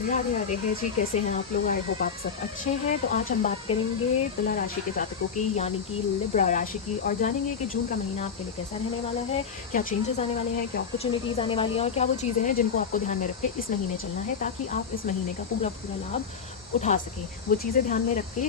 राधे राधे है जी। कैसे हैं आप लोग? आई होप आप सब अच्छे हैं। तो आज हम बात करेंगे तुला राशि के जातकों की, यानी कि लिब्रा राशि की, और जानेंगे कि जून का महीना आपके लिए कैसा रहने वाला है, क्या चेंजेस आने वाले हैं, क्या अपॉर्चुनिटीज़ आने वाली हैं, और क्या वो चीज़ें हैं जिनको आपको ध्यान में रख के इस महीने चलना है ताकि आप इस महीने का पूरा पूरा लाभ उठा सकें। वो चीज़ें ध्यान में रख के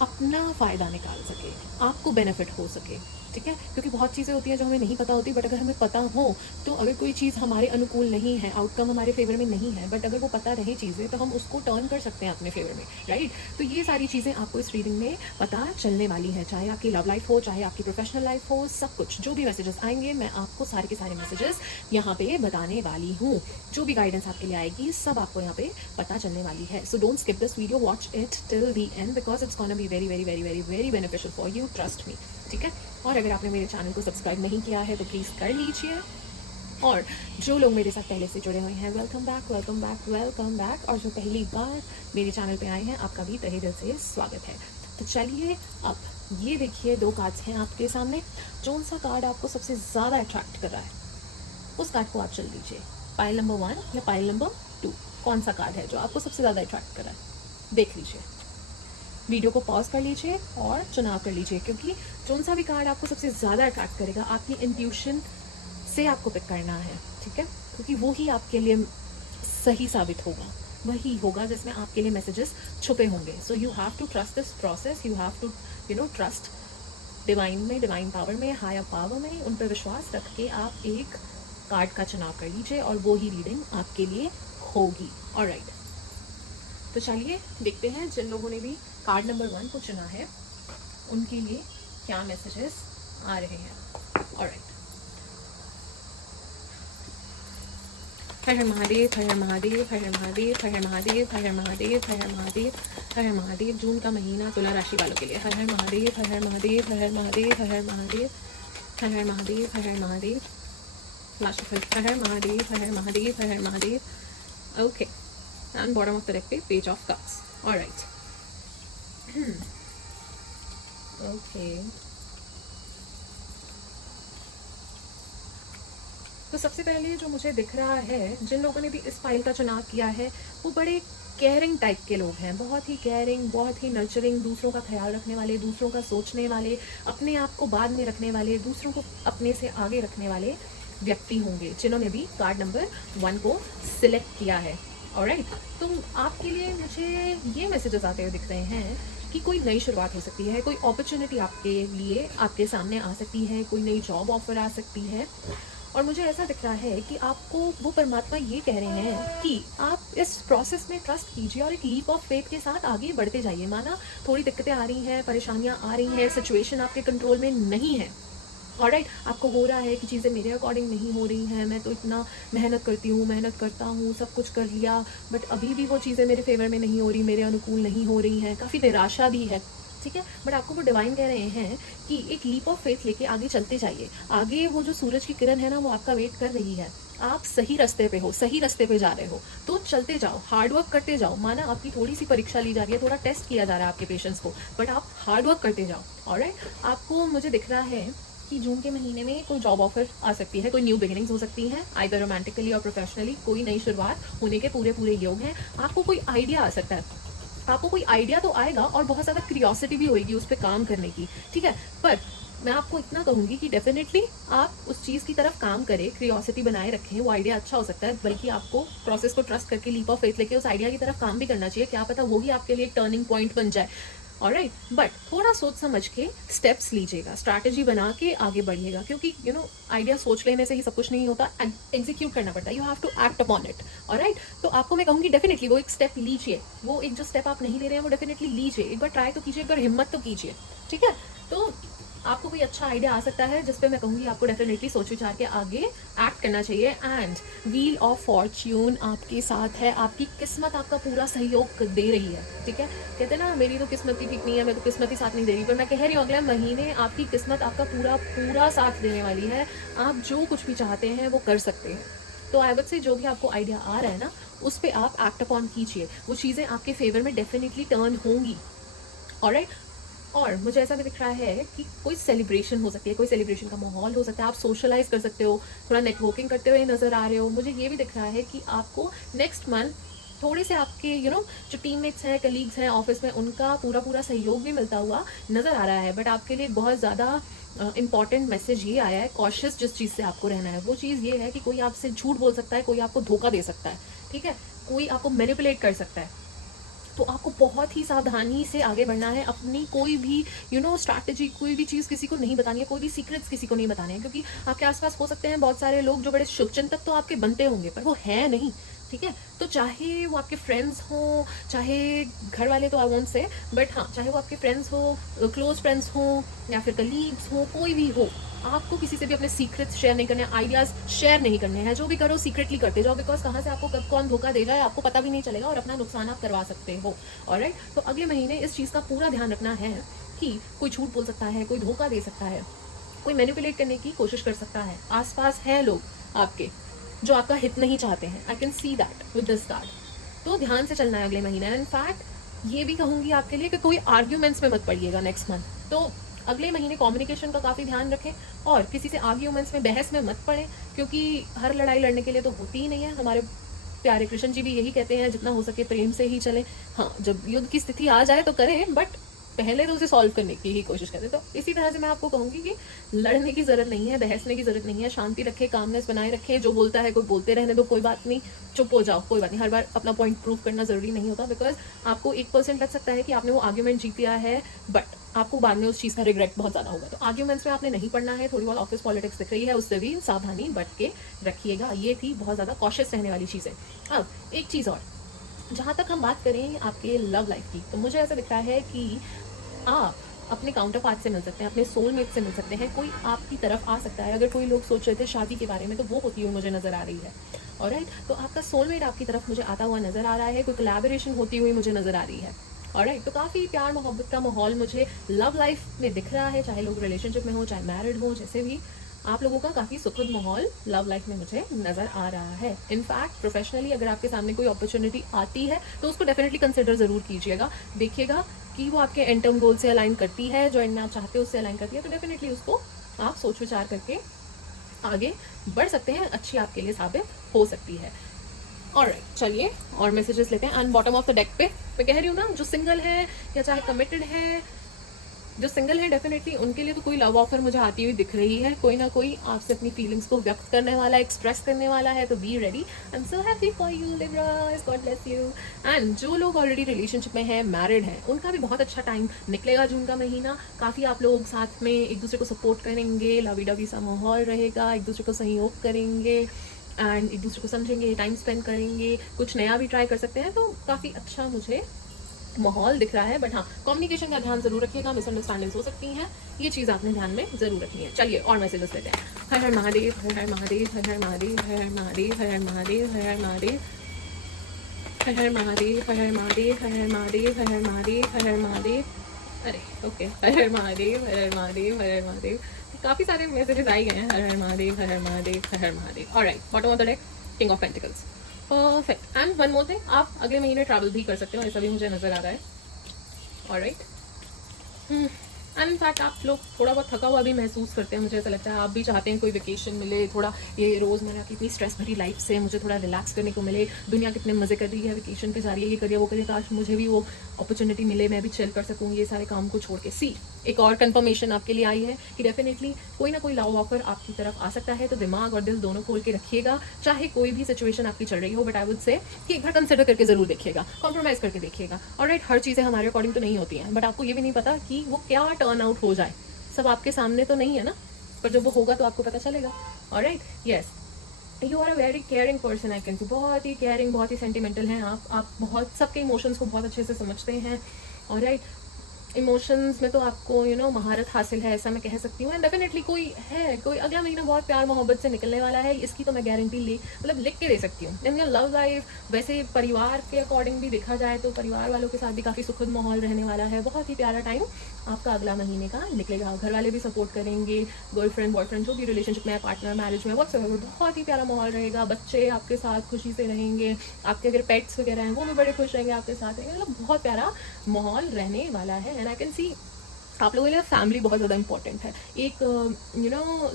अपना फ़ायदा निकाल सके, आपको बेनिफिट हो सके। ठीक है, क्योंकि बहुत चीज़ें होती हैं जो हमें नहीं पता होती, बट अगर हमें पता हो तो अगर कोई चीज़ हमारे अनुकूल नहीं है, आउटकम हमारे फेवर में नहीं है, बट अगर वो पता रहे चीज़ें तो हम उसको टर्न कर सकते हैं अपने फेवर में, राइट। तो ये सारी चीज़ें आपको इस रीडिंग में पता चलने वाली हैं, चाहे आपकी लव लाइफ हो, चाहे आपकी प्रोफेशनल लाइफ हो, सब कुछ जो भी मैसेजेस आएंगे मैं आपको सारे के सारे मैसेजेस यहाँ पे बताने वाली हूँ। जो भी गाइडेंस आपके लिए आएगी सब आपको यहाँ पे पता चलने वाली है। So don't skip this video, watch it till the end because it's gonna be very very very very very beneficial for you, trust me. ठीक है, और अगर आपने मेरे चैनल को सब्सक्राइब नहीं किया है तो प्लीज़ कर लीजिए, और जो लोग मेरे साथ पहले से जुड़े हुए हैं welcome back welcome back welcome back, और जो पहली बार मेरे चैनल पे आए हैं आपका भी तहे दिल से स्वागत है। तो चलिए, अब ये देखिए दो कार्ड्स हैं आपके सामने। कौन सा कार्ड आपको सबसे ज़्यादा अट्रैक्ट कर रहा है उस कार्ड को आप चल लीजिए। पाइल नंबर 1 या पाइल नंबर 2, कौन सा कार्ड है जो आपको सबसे ज़्यादा अट्रैक्ट कर रहा है, देख लीजिए। वीडियो को पॉज कर लीजिए और चुनाव कर लीजिए, क्योंकि कौन सा भी कार्ड आपको सबसे ज़्यादा अट्रैक्ट करेगा आपकी इंट्यूशन से आपको पिक करना है। ठीक है, क्योंकि वो ही आपके लिए सही साबित होगा, वही होगा जिसमें आपके लिए मैसेजेस छुपे होंगे। So you have to trust this process, you have to trust divine में, डिवाइन पावर में, हायर पावर में, उन पर विश्वास रख के आप एक कार्ड का चुनाव कर लीजिए और वो ही रीडिंग आपके लिए होगी। ऑलराइट, तो चलिए देखते हैं जिन लोगों ने भी कार्ड नंबर 1 को चुना है उनके लिए क्या मैसेजेस आ रहे हैं। ऑलराइट, हर हर महादेव, हर हर महादेव, हर हर महादेव, हर हर महादेव, हर हर महादेव, हर हर महादेव, हर हर महादेव। जून का महीना तुला राशि वालों के लिए हर हर महादेव, हर हर महादेव, हर हर महादेव, हर हर महादेव, हर हर महादेव, हर हर महादेव, लास्ट हर हर महादेव, हर हर महादेव, हर हर Mahadev. Okay, and bottom of the deck पे page of cups. all right. okay, तो सबसे पहले जो मुझे दिख रहा है, जिन लोगों ने भी इस फाइल का चुनाव किया है वो बड़े केयरिंग टाइप के लोग हैं, बहुत ही केयरिंग, बहुत ही नर्चरिंग, दूसरों का ख्याल रखने वाले, दूसरों का सोचने वाले, अपने आप को बाद में रखने वाले, दूसरों को अपने से आगे रखने वाले व्यक्ति होंगे जिन्होंने भी कार्ड नंबर 1 को सिलेक्ट किया है। ऑलराइट, तो आपके लिए मुझे ये मैसेजेस आते हुए दिख रहे हैं कि कोई नई शुरुआत हो सकती है, कोई अपॉर्चुनिटी आपके लिए आपके सामने आ सकती है, कोई नई जॉब ऑफर आ सकती है। और मुझे ऐसा दिख रहा है कि आपको वो परमात्मा ये कह रहे हैं कि आप इस प्रोसेस में ट्रस्ट कीजिए और एक लीप ऑफ फेथ के साथ आगे बढ़ते जाइए। माना थोड़ी दिक्कतें आ रही हैं, परेशानियां आ रही हैं, सिचुएशन आपके कंट्रोल में नहीं है, ऑलराइट, आपको हो रहा है कि चीज़ें मेरे अकॉर्डिंग नहीं हो रही हैं, मैं तो इतना मेहनत करती हूँ, मेहनत करता हूँ, सब कुछ कर लिया, बट अभी भी वो चीज़ें मेरे फेवर में नहीं हो रही, मेरे अनुकूल नहीं हो रही हैं, काफ़ी निराशा भी है। ठीक है, बट आपको वो डिवाइन कह रहे हैं कि एक लीप ऑफ फेथ लेके आगे चलते जाइए। आगे वो जो सूरज की किरण है ना, वो आपका वेट कर रही है। आप सही रास्ते पे हो, सही रास्ते पे जा रहे हो, तो चलते जाओ, हार्ड वर्क करते जाओ। माना आपकी थोड़ी सी परीक्षा ली जा रही है, थोड़ा टेस्ट किया जा रहा है आपके पेशेंस को, बट आप हार्ड वर्क करते जाओ। ऑलराइट, आपको मुझे दिख रहा है कि जून के महीने में कोई जॉब ऑफर आ सकती है, कोई न्यू बिगिनिंग्स हो सकती हैं, आइदर रोमांटिकली और प्रोफेशनली, कोई नई शुरुआत होने के पूरे पूरे योग हैं। आपको कोई आइडिया आ सकता है, आपको कोई आइडिया तो आएगा और बहुत ज़्यादा क्यूरियोसिटी भी होगी उस पर काम करने की। ठीक है, पर मैं आपको इतना कहूँगी कि डेफिनेटली आप उस चीज़ की तरफ काम करें, क्यूरियोसिटी बनाए रखें, वो आइडिया अच्छा हो सकता है, बल्कि आपको प्रोसेस को ट्रस्ट करके लीप ऑफ फेथ लेके उस आइडिया की तरफ काम भी करना चाहिए। क्या पता वही आपके लिए एक टर्निंग पॉइंट बन जाए। ऑलराइट, बट थोड़ा सोच समझ के स्टेप्स लीजिएगा, स्ट्रैटेजी बना के आगे बढ़िएगा, क्योंकि आइडिया सोच लेने से ही सब कुछ नहीं होता, एग्जीक्यूट करना पड़ता है, you have to act upon it. Alright, तो आपको मैं कहूँगी डेफिनेटली वो एक स्टेप लीजिए, वो एक जो स्टेप आप नहीं ले रहे हैं वो डेफिनेटली लीजिए, एक बार ट्राई तो कीजिए, एक बार हिम्मत तो कीजिए। ठीक है, तो आपको कोई अच्छा आइडिया आ सकता है जिस पे मैं कहूँगी आपको डेफिनेटली सोच विचार के आगे एक्ट करना चाहिए। एंड व्हील ऑफ फॉर्च्यून आपके साथ है, आपकी किस्मत आपका पूरा सहयोग दे रही है। ठीक है, कहते हैं ना मेरी तो किस्मत ही ठीक नहीं है, मैं तो किस्मत ही साथ नहीं दे रही, पर मैं कह रही हूँ अगले महीने आपकी किस्मत आपका पूरा पूरा साथ देने वाली है। आप जो कुछ भी चाहते हैं वो कर सकते हैं। तो आई वुड से जो भी आपको आइडिया आ रहा है ना, उस पर आप एक्ट अपॉन कीजिए, वो चीज़ें आपके फेवर में डेफिनेटली टर्न होंगी। ऑलराइट, और मुझे ऐसा भी दिख रहा है कि कोई सेलिब्रेशन हो सकती है, कोई सेलिब्रेशन का माहौल हो सकता है, आप सोशलाइज कर सकते हो, थोड़ा नेटवर्किंग करते हुए नजर आ रहे हो। मुझे ये भी दिख रहा है कि आपको नेक्स्ट मंथ थोड़े से आपके जो टीममेट्स हैं, कलीग्स हैं ऑफिस में, उनका पूरा पूरा सहयोग भी मिलता हुआ नज़र आ रहा है। बट आपके लिए बहुत ज़्यादा इंपॉर्टेंट मैसेज ये आया है, कॉशियस जिस चीज़ से आपको रहना है वो चीज़ ये है कि कोई आपसे झूठ बोल सकता है, कोई आपको धोखा दे सकता है, ठीक है, कोई आपको मैनिपुलेट कर सकता है। तो आपको बहुत ही सावधानी से आगे बढ़ना है। अपनी कोई भी स्ट्रैटेजी, कोई भी चीज़ किसी को नहीं बतानी है, कोई भी सीक्रेट्स किसी को नहीं बताने हैं, क्योंकि आपके आसपास हो सकते हैं बहुत सारे लोग जो बड़े शुभचिंतक तो आपके बनते होंगे, पर वो है नहीं, ठीक है। तो चाहे वो आपके फ्रेंड्स हों, चाहे घर वाले, तो आई वोंट से, बट हाँ, चाहे वो आपके फ्रेंड्स हो, क्लोज फ्रेंड्स हों, या फिर कलीग्स हो, कोई भी हो, आपको किसी से भी अपने सीक्रेट्स शेयर नहीं करने, आइडियाज़ शेयर नहीं करने हैं। जो भी करो सीक्रेटली करते जाओ, बिकॉज कहाँ से आपको कब कौन धोखा दे जाए आपको पता भी नहीं चलेगा, और अपना नुकसान आप करवा सकते हो। ऑलराइट, तो अगले महीने इस चीज़ का पूरा ध्यान रखना है कि कोई झूठ बोल सकता है, कोई धोखा दे सकता है, कोई मैनिपुलेट करने की कोशिश कर सकता है। आसपास है लोग आपके जो आपका हित नहीं चाहते हैं। आई can see that with this card. तो ध्यान से चलना है अगले महीने। इनफैक्ट ये भी कहूँगी आपके लिए कि कोई आर्ग्यूमेंट्स में मत पड़िएगा नेक्स्ट मंथ। तो अगले महीने कम्युनिकेशन का काफ़ी ध्यान रखें, और किसी से आर्ग्यूमेंट्स में, बहस में मत पड़ें, क्योंकि हर लड़ाई लड़ने के लिए तो होती ही नहीं है। हमारे प्यारे कृष्ण जी भी यही कहते हैं, जितना हो सके प्रेम से ही चलें। हाँ, जब युद्ध की स्थिति आ जाए तो करें, बट पहले तो उसे सॉल्व करने की ही कोशिश करें। तो इसी तरह से मैं आपको कहूँगी कि लड़ने की ज़रूरत नहीं है, बहसने की ज़रूरत नहीं है, शांति रखें, कामनेस बनाए रखें। जो बोलता है कोई बोलते रहने दो, कोई बात नहीं, चुप हो जाओ, कोई बात नहीं। हर बार अपना पॉइंट प्रूव करना ज़रूरी नहीं होता, बिकॉज आपको 1% लग सकता है कि आपने वो आर्ग्यूमेंट जीत लिया है, बट आपको बाद में उस चीज़ का रिग्रेट बहुत ज़्यादा होगा। तो आर्ग्यूमेंट्स में आपने नहीं पढ़ना है। थोड़ी बहुत ऑफिस पॉलिटिक्स दिख रही है, उससे भी सावधानी बरत के रखिएगा। ये थी बहुत ज़्यादा कॉशियस रहने वाली चीज़ें। अब एक चीज़ और, जहाँ तक हम बात करें आपके लव लाइफ की, तो मुझे ऐसा दिख रहा है कि आप अपने काउंटर पार्ट से मिल सकते हैं, अपने सोलमेट से मिल सकते हैं। कोई आपकी तरफ आ सकता है। अगर कोई लोग सोच रहे थे शादी के बारे में, तो वो होती हुई मुझे नज़र आ रही है। ऑलराइट, तो आपका सोलमेट आपकी तरफ मुझे आता हुआ नज़र आ रहा है, कोई कोलैबोरेशन होती हुई मुझे नज़र आ रही है। ऑलराइट, तो काफ़ी प्यार मोहब्बत का माहौल मुझे लव लाइफ में दिख रहा है, चाहे लोग रिलेशनशिप में हो, चाहे मैरिड हो, जैसे भी आप लोगों का काफ़ी सुखद माहौल लव लाइफ में मुझे नज़र आ रहा है। इनफैक्ट प्रोफेशनली अगर आपके सामने कोई अपॉर्चुनिटी आती है तो उसको डेफिनेटली कंसिडर ज़रूर कीजिएगा। देखिएगा कि वो आपके एंड टर्म गोल से अलाइन करती है, जो एंड में आप चाहते हो उससे अलाइन करती है, तो डेफिनेटली उसको आप सोच विचार करके आगे बढ़ सकते हैं, अच्छी आपके लिए साबित हो सकती है। ऑलराइट, चलिए और मैसेजेस लेते हैं। And bottom of the deck पे मैं कह रही हूँ ना, जो सिंगल है या चाहे कमिटेड है, जो सिंगल है डेफिनेटली उनके लिए तो कोई लव ऑफर मुझे आती हुई दिख रही है। कोई ना कोई आपसे अपनी फीलिंग्स को व्यक्त करने वाला है, एक्सप्रेस करने वाला है, तो be ready. I am so happy for you Libras, God bless you. And जो लोग ऑलरेडी रिलेशनशिप में हैं, मैरिड हैं, उनका भी बहुत अच्छा टाइम निकलेगा जून का महीना। काफ़ी आप लोग साथ में एक दूसरे को सपोर्ट करेंगे, लवी डवी सा माहौल रहेगा, एक दूसरे को सहयोग करेंगे एंड एक दूसरे को समझेंगे, टाइम स्पेंड करेंगे, कुछ नया भी ट्राई कर सकते हैं। तो काफ़ी अच्छा मुझे माहौल दिख रहा है। बट हाँ, कम्युनिकेशन का ध्यान जरूर रखिएगा, मिसअंडरस्टैंडिंग्स हो सकती हैं, ये चीज़ आपने ध्यान में जरूर रखनी है। चलिए और मैसेजेस लेते हैं। हर हर महादेव, हर हर महादेव, हर हर महादेव, हर हर महादेव, हर हर महादेव, हर हर महादेव, हर हर महादेव, हर हर महादेव, हर हर महादेव, हर हर महादेव, हर हर महादेव। अरे ओके, हर हर महादेव, हर हर महादेव, हर हर महादेव। काफ़ी सारे मैसेजेस आ ही गए हैं। हर हर महादेव, हर हर महादेव, हर हर Mahadev. Alright, bottom of the deck, king of pentacles. Perfect. And one more thing, आप अगले महीने ट्रैवल भी कर सकते हो, ऐसा भी मुझे नजर आ रहा है। ऑलराइट, एंड इनफैक्ट आप लोग थोड़ा बहुत थका हुआ भी महसूस करते हैं, मुझे ऐसा लगता है। आप भी चाहते हैं कोई वेकेशन मिले, थोड़ा ये रोज़मर्रा की इतनी स्ट्रेस भरी लाइफ से मुझे थोड़ा रिलैक्स करने को मिले। दुनिया कितने मज़े कर रही है, वेकेशन पे जा रही है, ये करिए वो करिए, काश मुझे भी वो अपॉर्चुनिटी मिले, मैं भी चिल कर सकूँ ये सारे काम को छोड़ के। सी, एक और कंफर्मेशन आपके लिए आई है कि डेफिनेटली कोई ना कोई लव ऑफर आपकी तरफ आ सकता है। तो दिमाग और दिल दोनों खोल के रखिएगा, चाहे कोई भी सिचुएशन आपकी चल रही हो। बट आई वुड से कि एक बार कंसिडर करके ज़रूर देखिएगा, कॉम्प्रोमाइज़ करके देखिएगा। ऑलराइट, हर चीज़ें हमारे अकॉर्डिंग तो नहीं होती हैं, बट आपको ये भी नहीं पता कि वो क्या टर्न आउट हो जाए। सब आपके सामने तो नहीं है ना, पर जब वो होगा तो आपको पता चलेगा। Alright, yes, you are a very caring person. I can see, बहुत ही केयरिंग, बहुत ही सेंटिमेंटल हैं आप बहुत सबके इमोशंस को बहुत अच्छे से समझते हैं। ऑलराइट, इमोशंस में तो आपको महारत हासिल है, ऐसा मैं कह सकती हूँ। एंड डेफिनेटली कोई अगला महीना बहुत प्यार मोहब्बत से निकलने वाला है, इसकी तो मैं गारंटी लिख के दे सकती हूँ। इन योर लव लाइफ, वैसे परिवार के अकॉर्डिंग भी देखा जाए तो परिवार वालों के साथ भी काफ़ी सुखद माहौल रहने वाला है। बहुत ही प्यारा टाइम आपका अगला महीने का निकलेगा। घर वाले भी सपोर्ट करेंगे, गर्लफ्रेंड बॉयफ्रेंड जो भी रिलेशनशिप में, पार्टनर, मैरिज में, बहुत ही प्यारा माहौल रहेगा। बच्चे आपके साथ खुशी से रहेंगे, आपके अगर पेट्स वगैरह हैं वो भी बड़े खुश रहेंगे आपके साथ रहेंगे। मतलब बहुत प्यारा माहौल रहने वाला है। एंड आई कैन सी आप लोगों के लिए फैमिली बहुत ज़्यादा इंपॉर्टेंट है। एक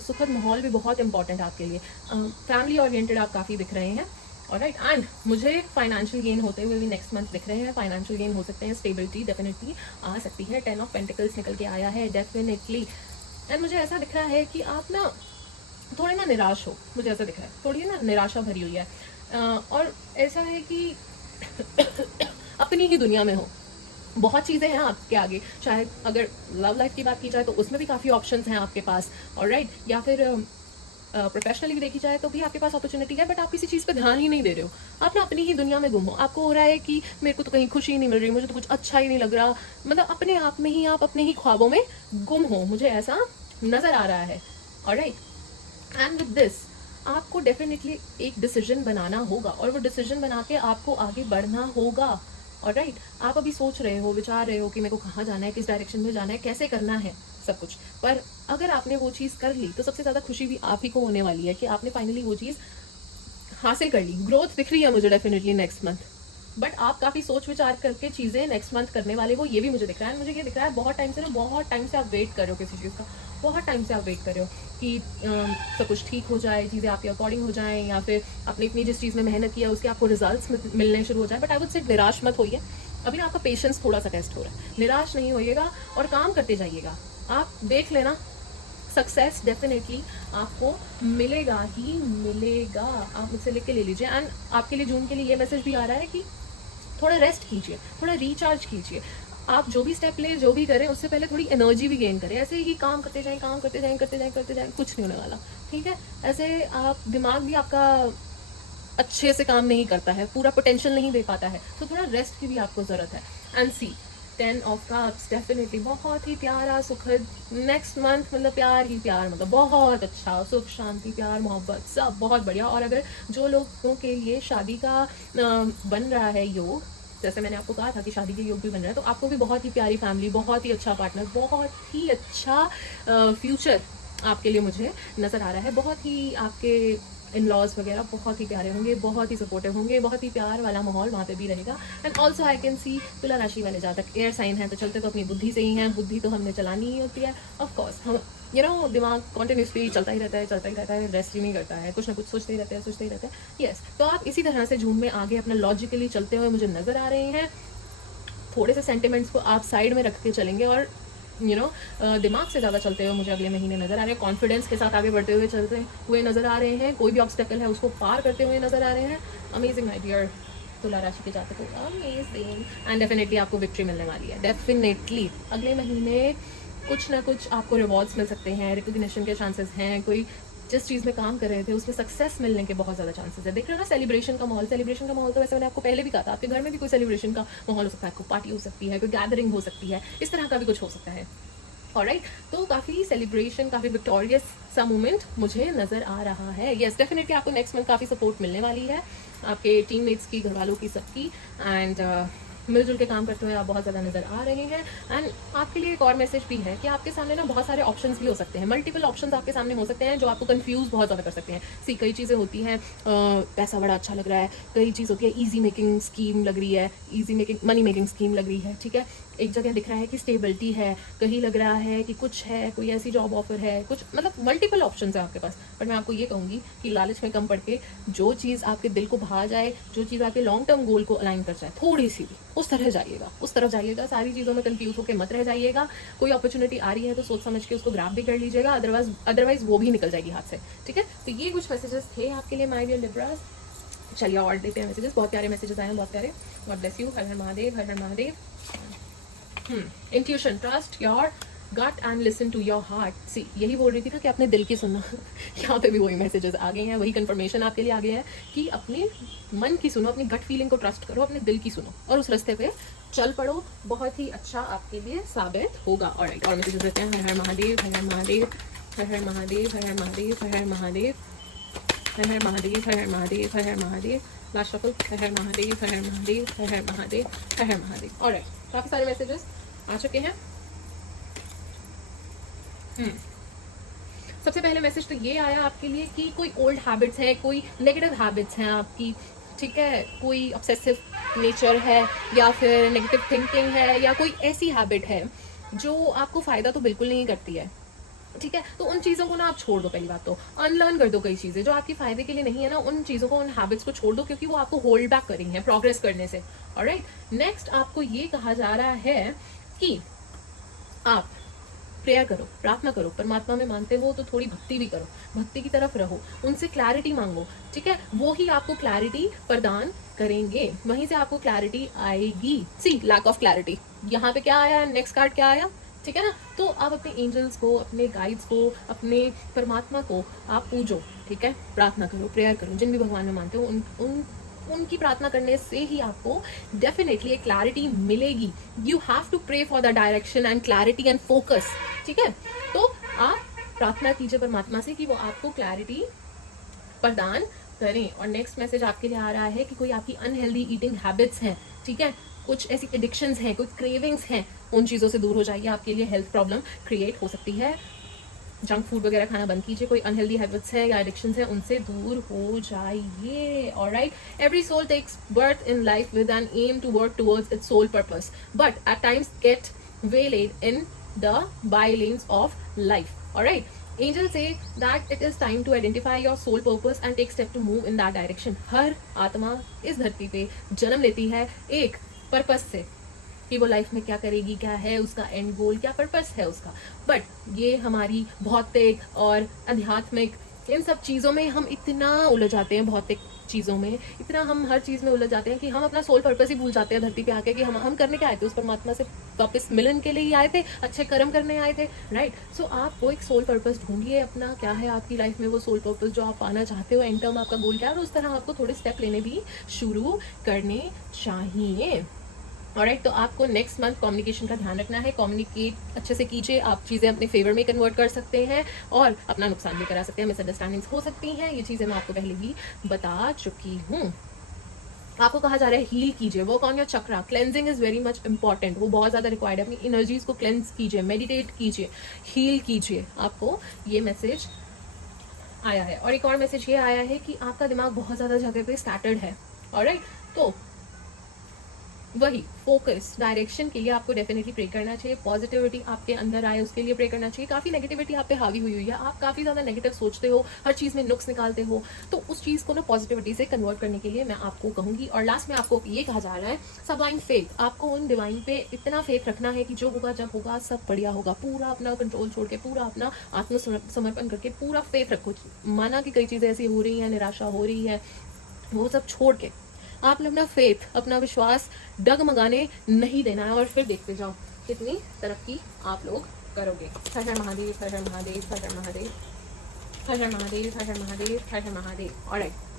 सुखद माहौल भी बहुत इंपॉर्टेंट है आपके लिए। फैमिली ओरिएंटेड आप काफ़ी दिख रहे हैं। ऑलराइट। एंड मुझे फाइनेंशियल गेन होते हुए भी नेक्स्ट मंथ दिख रहे हैं, फाइनेंशियल गेन हो सकते हैं, स्टेबिलिटी डेफिनेटली आ सकती है, 10 ऑफ पेंटिकल्स निकल के आया है डेफिनेटली। एंड मुझे ऐसा दिख रहा है कि आप ना थोड़े ना निराश हो, मुझे ऐसा दिख रहा है, थोड़ी ना निराशा भरी हुई है। और ऐसा है कि अपनी ही दुनिया में हो, बहुत चीज़ें हैं आपके आगे, चाहे अगर लव लाइफ की बात की जाए तो उसमें भी काफ़ी ऑप्शंस हैं आपके पास, ऑलराइट, या फिर प्रोफेशनली भी देखी जाए तो भी आपके पास अपॉर्चुनिटी है, बट आप किसी चीज़ पे ध्यान ही नहीं दे रहे हो, आप ना अपनी ही दुनिया में गुम हो। आपको हो रहा है कि मेरे को तो कहीं खुशी नहीं मिल रही, मुझे तो कुछ अच्छा ही नहीं लग रहा, मतलब अपने आप में ही आप अपने ही ख्वाबों में गुम हो, मुझे ऐसा नज़र आ रहा है, ऑलराइट। एंड विद दिस आपको डेफिनेटली एक डिसीजन बनाना होगा, और वो डिसीजन बना के आपको आगे बढ़ना होगा, ऑलराइट। आप अभी सोच रहे हो, विचार रहे हो कि मेरे को कहाँ जाना है, किस डायरेक्शन में जाना है, कैसे करना है सब कुछ, पर अगर आपने वो चीज़ कर ली तो सबसे ज़्यादा खुशी भी आप ही को होने वाली है कि आपने फाइनली वो चीज़ हासिल कर ली। ग्रोथ दिख रही है मुझे डेफिनेटली नेक्स्ट मंथ, बट आप काफ़ी सोच विचार करके चीज़ें नेक्स्ट मंथ करने वाले हो, ये भी मुझे दिख रहा है। मुझे ये दिख रहा है बहुत टाइम से ना, बहुत टाइम से आप वेट कर रहे हो किसी चीज़ का, बहुत टाइम से आप वेट कर रहे हो कि सब कुछ ठीक हो जाए, चीज़ें आपके अकॉर्डिंग हो जाएं, या फिर आपने इतनी जिस चीज़ में मेहनत किया उसके आपको रिजल्ट्स मिलने शुरू हो जाए। बट आई वुड से निराश मत होइए, अभी ना आपका पेशेंस थोड़ा सा टेस्ट हो रहा है, निराश नहीं होइएगा और काम करते जाइएगा। आप देख लेना, सक्सेस डेफिनेटली आपको मिलेगा ही मिलेगा, आप मुझसे लिख के ले लीजिए। एंड आपके लिए जून के लिए ये मैसेज भी आ रहा है कि थोड़ा रेस्ट कीजिए, थोड़ा रिचार्ज कीजिए। आप जो भी स्टेप लें, जो भी करें, उससे पहले थोड़ी एनर्जी भी गेन करें। ऐसे ही काम करते जाएं, काम करते जाएं, करते जाएं, करते जाएं, कुछ नहीं होने वाला, ठीक है। ऐसे आप दिमाग भी आपका अच्छे से काम नहीं करता है, पूरा पोटेंशियल नहीं दे पाता है, तो थोड़ा रेस्ट की भी आपको ज़रूरत है। And see 10 of cups definitely बहुत ही प्यारा सुखद नेक्स्ट मंथ, मतलब प्यार ही प्यार, मतलब बहुत अच्छा, सुख शांति प्यार मोहब्बत सब बहुत बढ़िया। और अगर जो लोगों के लिए शादी का बन रहा है योग, जैसे मैंने आपको कहा था कि शादी के योग भी बन रहा है, तो आपको भी बहुत ही प्यारी फैमिली, बहुत ही अच्छा पार्टनर, बहुत ही अच्छा फ्यूचर आपके लिए मुझे नज़र आ रहा है। बहुत ही आपके इन लॉज वगैरह बहुत ही प्यारे होंगे, बहुत ही सपोर्टिव होंगे, बहुत ही प्यार वाला माहौल वहाँ पे भी रहेगा। एंड ऑल्सो आई कैन सी तुला राशि वाले जातक एयर साइन है, तो चलते तो अपनी बुद्धि से ही हैं, बुद्धि तो हमने चलानी ही होती है ऑफकोर्स। हम दिमाग कॉन्टिन्यूसली चलता ही रहता है, चलता ही रहता है, रेस्ट ही नहीं करता है, कुछ ना कुछ सोचते ही रहते हैं, सोचते ही रहते हैं। यस, तो आप इसी तरह से जून में आगे अपना लॉजिकली चलते हुए मुझे नज़र आ रहे हैं। थोड़े से सेंटिमेंट्स को आप साइड में रख के चलेंगे और दिमाग से ज़्यादा चलते हुए मुझे अगले महीने नज़र आ रहे हैं, कॉन्फिडेंस के साथ आगे बढ़ते हुए चलते हुए नज़र आ रहे हैं, कोई भी ऑब्स्टेकल है उसको पार करते हुए नज़र आ रहे हैं। अमेजिंग माय डियर तुला राशि के जातकों, अमेजिंग। एंड डेफिनेटली आपको विक्ट्री मिलने वाली है, डेफिनेटली अगले महीने कुछ ना कुछ आपको रिवॉर्ड्स मिल सकते हैं, रिकॉग्निशन के चांसेस हैं, कोई जिस चीज़ में काम कर रहे थे उसमें सक्सेस मिलने के बहुत ज़्यादा चांसेस है। देख रहे हो ना सेलिब्रेशन का माहौल, सेलिब्रेशन का माहौल तो वैसे मैंने आपको पहले भी कहा था, आपके घर में भी कोई सेलिब्रेशन का माहौल हो सकता है, कोई पार्टी हो सकती है, कोई गैदरिंग हो सकती है, इस तरह का भी कुछ हो सकता है, ऑलराइट। तो काफ़ी सेलिब्रेशन, काफ़ी विक्टोरियस सा मोमेंट मुझे नज़र आ रहा है। यस, डेफिनेटली आपको नेक्स्ट मंथ काफ़ी सपोर्ट मिलने वाली है, आपके टीममेट्स की, घर वालों की, सबकी। एंड मिलजुल के काम करते हुए आप बहुत ज़्यादा नज़र आ रहे हैं। एंड आपके लिए एक और मैसेज भी है कि आपके सामने ना बहुत सारे ऑप्शंस भी हो सकते हैं, मल्टीपल ऑप्शंस आपके सामने हो सकते हैं जो आपको कंफ्यूज बहुत ज़्यादा कर सकते हैं। सी कई चीज़ें होती हैं, पैसा बड़ा अच्छा लग रहा है, कई चीज़ होती है ईजी मेकिंग स्कीम लग रही है, easy making money making scheme लग रही है, ठीक है। एक जगह दिख रहा है कि स्टेबिलिटी है, कहीं लग रहा है कि कुछ है, कोई ऐसी जॉब ऑफर है, कुछ मतलब मल्टीपल ऑप्शंस है आपके पास। बट मैं आपको ये कहूँगी कि लालच में कम पड़ के जो चीज़ आपके दिल को भा जाए, जो चीज़ आपके लॉन्ग टर्म गोल को अलाइन कर जाए, थोड़ी सी भी उस तरह जाइएगा, उस तरफ जाइएगा। सारी चीज़ों में कंफ्यूज होकर मत रह जाइएगा। कोई अपॉर्चुनिटी आ रही है तो सोच समझ के उसको ग्रैब भी कर लीजिएगा, अदरवाइज वो भी निकल जाएगी हाथ से, ठीक है। तो ये कुछ मैसेजेस थे आपके लिए माय डियर लिब्रास। चलिए और देते हैं मैसेजेस, बहुत प्यारे मैसेजेस आए हैं, बहुत प्यारे। God bless you. हर हर महादेव, हर हर Mahadev. Intuition, trust your gut and listen to your heart. See यही बोल रही थी ना कि अपने दिल की सुनना। यहाँ पे भी वही मैसेजेस आ गए हैं, वही कंफर्मेशन आपके लिए आ गया है कि अपने मन की सुनो, अपनी गट फीलिंग को ट्रस्ट करो, अपने दिल की सुनो और उस रास्ते पे चल पड़ो, बहुत ही अच्छा आपके लिए साबित होगा। ऑलराइट, और मैसेजेस देते हैं। हर हर महादेव, हर हर महादेव, हर हर महादेव, हर हर महादेव, हर हर महादेव, हर हर महादेव, हर हर महादेव, हर हर महादेव। Last shuffle. हर हर महादेव, हर हर महादेव, हर हर महादेव, हर हर महादेव। ऑलराइट, काफ़ी सारे मैसेजेस आ चुके हैं। सबसे पहले मैसेज तो ये आया आपके लिए कि कोई ओल्ड हैबिट्स हैं, कोई नेगेटिव हैबिट्स हैं आपकी, ठीक है, कोई ऑब्सेसिव नेचर है या फिर नेगेटिव थिंकिंग है या कोई ऐसी हैबिट है जो आपको फ़ायदा तो बिल्कुल नहीं करती है, ठीक है, तो उन चीज़ों को ना आप छोड़ दो। पहली बात तो अनलर्न कर दो कई चीज़ें जो आपकी फ़ायदे के लिए नहीं है ना, उन चीज़ों को, उन हैबिट्स को छोड़ दो, क्योंकि वो आपको होल्ड बैक कर रही हैं प्रोग्रेस करने से। ऑलराइट, नेक्स्ट आपको ये कहा जा रहा है कि आप प्रेयर करो, प्रार्थना करो, परमात्मा में मानते हो तो थोड़ी भक्ति भी करो, भक्ति की तरफ रहो, उनसे क्लैरिटी मांगो। ठीक है, वो ही आपको क्लैरिटी प्रदान करेंगे, वहीं से आपको क्लैरिटी आएगी। सी लैक ऑफ क्लैरिटी, यहाँ पे क्या आया, नेक्स्ट कार्ड क्या आया, ठीक है ना। तो आप अपने एंजल्स को, अपने गाइड्स को, अपने परमात्मा को आप पूजो, ठीक है, प्रार्थना करो, प्रेयर करो, जिन भी भगवान में मानते हो उनकी प्रार्थना करने से ही आपको डेफिनेटली एक क्लैरिटी मिलेगी। You have to pray for the direction and clarity and focus. ठीक है, तो आप प्रार्थना कीजिए परमात्मा से कि वो आपको क्लैरिटी प्रदान करें। और नेक्स्ट मैसेज आपके लिए आ रहा है कि कोई आपकी अनहेल्दी ईटिंग हैबिट्स हैं, ठीक है, कुछ ऐसी एडिक्शंस हैं, कुछ क्रेविंग्स हैं, उन चीज़ों से दूर हो जाइए। आपके लिए हेल्थ प्रॉब्लम क्रिएट हो सकती है। जंक फूड वगैरह खाना बंद कीजिए, कोई अनहेल्दी हैबिट्स है या एडिक्शंस है उनसे दूर हो जाइए। Alright, every soul takes birth in life with an aim to work towards its soul purpose, but at times get waylaid in the bylanes of life. Alright, angels say that it is time to identify your soul purpose and take step to move in that direction. हर आत्मा इस धरती पे जन्म लेती है एक purpose से, कि वो लाइफ में क्या करेगी, क्या है उसका एंड गोल, क्या पर्पस है उसका। बट ये हमारी भौतिक और आध्यात्मिक इन सब चीज़ों में हम इतना उलझ जाते हैं, भौतिक चीज़ों में इतना हम हर चीज़ में उलझ जाते हैं कि हम अपना सोल पर्पस ही भूल जाते हैं धरती पे आके, कि हम करने क्या आए थे, उस परमात्मा से वापस मिलन के लिए ही आए थे, अच्छे कर्म करने आए थे। राइट, सो आप वो एक सोल पर्पस ढूंढिए अपना, क्या है आपकी लाइफ में वो सोल पर्पस जो आप पाना चाहते हो, एंड टर्म आपका गोल क्या है, और उस तरह आपको थोड़े स्टेप लेने भी शुरू करने चाहिए। ऑलराइट, तो आपको नेक्स्ट मंथ कम्युनिकेशन का ध्यान रखना है, कम्युनिकेट अच्छे से कीजिए, आप चीज़ें अपने फेवर में कन्वर्ट कर सकते हैं और अपना नुकसान भी करा सकते हैं, मिसअंडरस्टैंडिंग्स हो सकती हैं, ये चीज़ें मैं आपको पहले भी बता चुकी हूँ। आपको कहा जा रहा है हील कीजिए, work on your chakra, cleansing is very much important, वो बहुत ज़्यादा रिक्वायर्ड है। अपनी एनर्जीज को क्लेंस कीजिए, मेडिटेट कीजिए, हील कीजिए, आपको ये मैसेज आया है। और एक और मैसेज ये आया है कि आपका दिमाग बहुत ज़्यादा जगह पे स्कैटर्ड है। ऑलराइट, तो वही फोकस डायरेक्शन के लिए आपको डेफिनेटली प्रे करना चाहिए, पॉजिटिविटी आपके अंदर आए उसके लिए प्रे करना चाहिए। काफ़ी नेगेटिविटी आप पे हावी हुई हुई है, आप काफ़ी ज़्यादा नेगेटिव सोचते हो, हर चीज़ में नुक्स निकालते हो, तो उस चीज़ को ना पॉजिटिविटी से कन्वर्ट करने के लिए मैं आपको कहूँगी। और लास्ट में आपको ये कहा जा रहा है सबलाइन फेथ, आपको उन डिवाइन पे इतना फेथ रखना है कि जो होगा जब होगा सब बढ़िया होगा। पूरा अपना कंट्रोल छोड़ के, पूरा अपना आत्मसमर्पण करके पूरा फेथ रखो। माना कि कई चीज़ें ऐसी हो रही हैं, निराशा हो रही है, वो सब छोड़ के आपने अपना फेथ, अपना विश्वास डगमगाने नहीं देना है, और फिर देखते जाओ कितनी तरक्की आप लोग करोगे। हर हर महादेव, हर हर महादेव, हर हर महादेव, हर हर महादेव, हर हर महादेव, हर हर महादेव। ऑलराइट,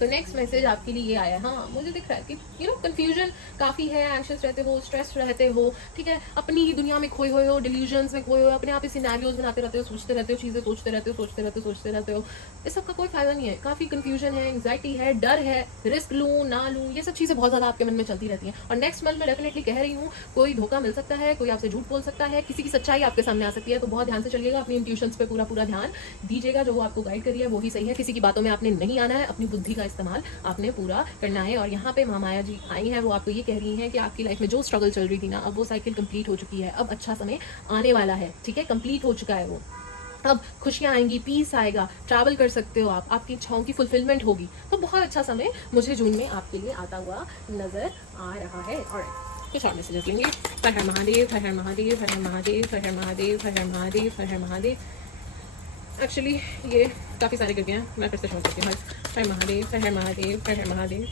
तो नेक्स्ट मैसेज आपके लिए ये आया। हाँ, मुझे दिख रहा है कि कंफ्यूजन काफ़ी है, एंशियस रहते हो, स्ट्रेस रहते हो, ठीक है, अपनी ही दुनिया में खोए हुए हो, डिल्यूजन्स में खोए हो, अपने आप ही सिनेरियोज बनाते रहते हो, सोचते रहते हो, चीज़ें सोचते रहते हो। इस सब का कोई फायदा नहीं है। काफ़ी कंफ्यूजन है, एंग्जाइटी है, डर है, रिस्क लूँ ना लूँ, ये सब चीज़ें बहुत ज़्यादा आपके मन में चलती रहती हैं। और नेक्स्ट मंथ में डेफिनेटली कह रही हूँ, कोई धोखा मिल सकता है, कोई आपसे झूठ बोल सकता है, किसी की सच्चाई आपके सामने आ सकती है, तो बहुत ध्यान से चलिएगा, अपनी इंट्यूशंस पे पूरा ध्यान दीजिएगा, जो वो आपको गाइड करिए वही सही है। किसी की बातों में आपने नहीं आना है, अपनी बुद्धि का इस्तेमाल आपने पूरा करना है। और यहाँ पे महामाया जी आई हैं, वो आपको ये कह रही हैं कि आपकी लाइफ में जो स्ट्रगल चल रही थी ना, अब वो साइकिल कंप्लीट हो चुकी है, अब अच्छा समय आने वाला है, ठीक है, कंप्लीट हो चुका है वो। अब खुशियाँ आएंगी, पीस आएगा, ट्रैवल कर सकते हो आप, आपकी इच्छाओं की फुलफिलमेंट होगी। तो बहुत अच्छा समय मुझे जून में आपके लिए आता हुआ नजर आ रहा है। ऑलराइट, कुछ और मैसेजेस लेंगे। हर हर महादेव, हर हर महादेव, हर हर महादेव, हर हर महादेव, हर हर महादेव, हर हर महादेव। एक्चुअली ये काफ़ी सारे कर गए हैं, मैं फिर से शुरू करती हूँ। हर महादेव, हर हर महादेव, हर हर महादेव,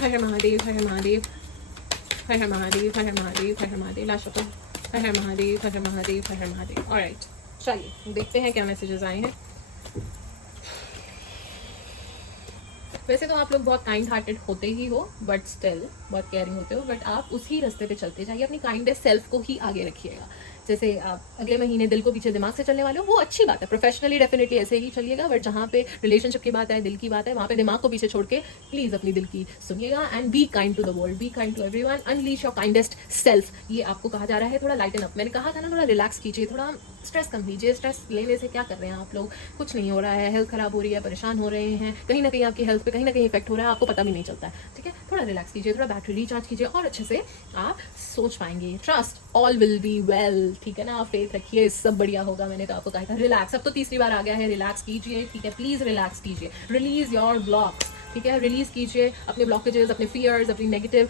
हर हर महादेव, हर हर महादेव, हर हर महादेव, हर हर महादेव, हर हर महादेव। लास्ट शब्द, हर हर महादेव, हर हर महादेव, हर हर महादेव। ऑलराइट, चलिए देखते हैं क्या मैसेजेस आए हैं। वैसे तो आप लोग बहुत काइंड हार्टेड होते ही हो, बट स्टिल बहुत केयरिंग होते हो, बट आप उसी रास्ते पे चलते जाइए, अपनी काइंडेस्ट सेल्फ को ही आगे रखिएगा। जैसे आप अगले महीने दिल को पीछे दिमाग से चलने वाले हो, वो अच्छी बात है, प्रोफेशनली डेफिनेटली ऐसे ही चलिएगा, बट जहाँ पे रिलेशनशिप की बात है, दिल की बात है, वहाँ पे दिमाग को पीछे छोड़ के प्लीज अपनी दिल की सुनिएगा। And be kind to the world, be kind to everyone, unleash your kindest self, ये आपको कहा जा रहा है। थोड़ा लाइटन अप, मैंने कहा था ना, थोड़ा रिलैक्स कीजिए, थोड़ा स्ट्रेस कम लीजिए। स्ट्रेस लेने से क्या कर रहे हैं आप लोग, कुछ नहीं हो रहा है, हेल्थ खराब हो रही है, परेशान हो रहे हैं, कहीं ना कहीं आपकी हेल्थ पे कहीं ना कहीं इफेक्ट हो रहा है, आपको पता भी नहीं चलता है, ठीक है। थोड़ा रिलैक्स कीजिए, थोड़ा बैटरी रिचार्ज कीजिए और अच्छे से आप सोच पाएंगे। Trust all will be well, ठीक है ना, आप फेथ रखिए, सब बढ़िया होगा। मैंने तो आपको कहा था रिलैक्स, अब तो तीसरी बार आ गया है, रिलैक्स कीजिए, ठीक है, प्लीज रिलैक्स कीजिए, रिलीज योर ब्लॉक्स, ठीक है, रिलीज कीजिए अपने ब्लॉकेजेस, अपने फियर्स, अपनी नेगेटिव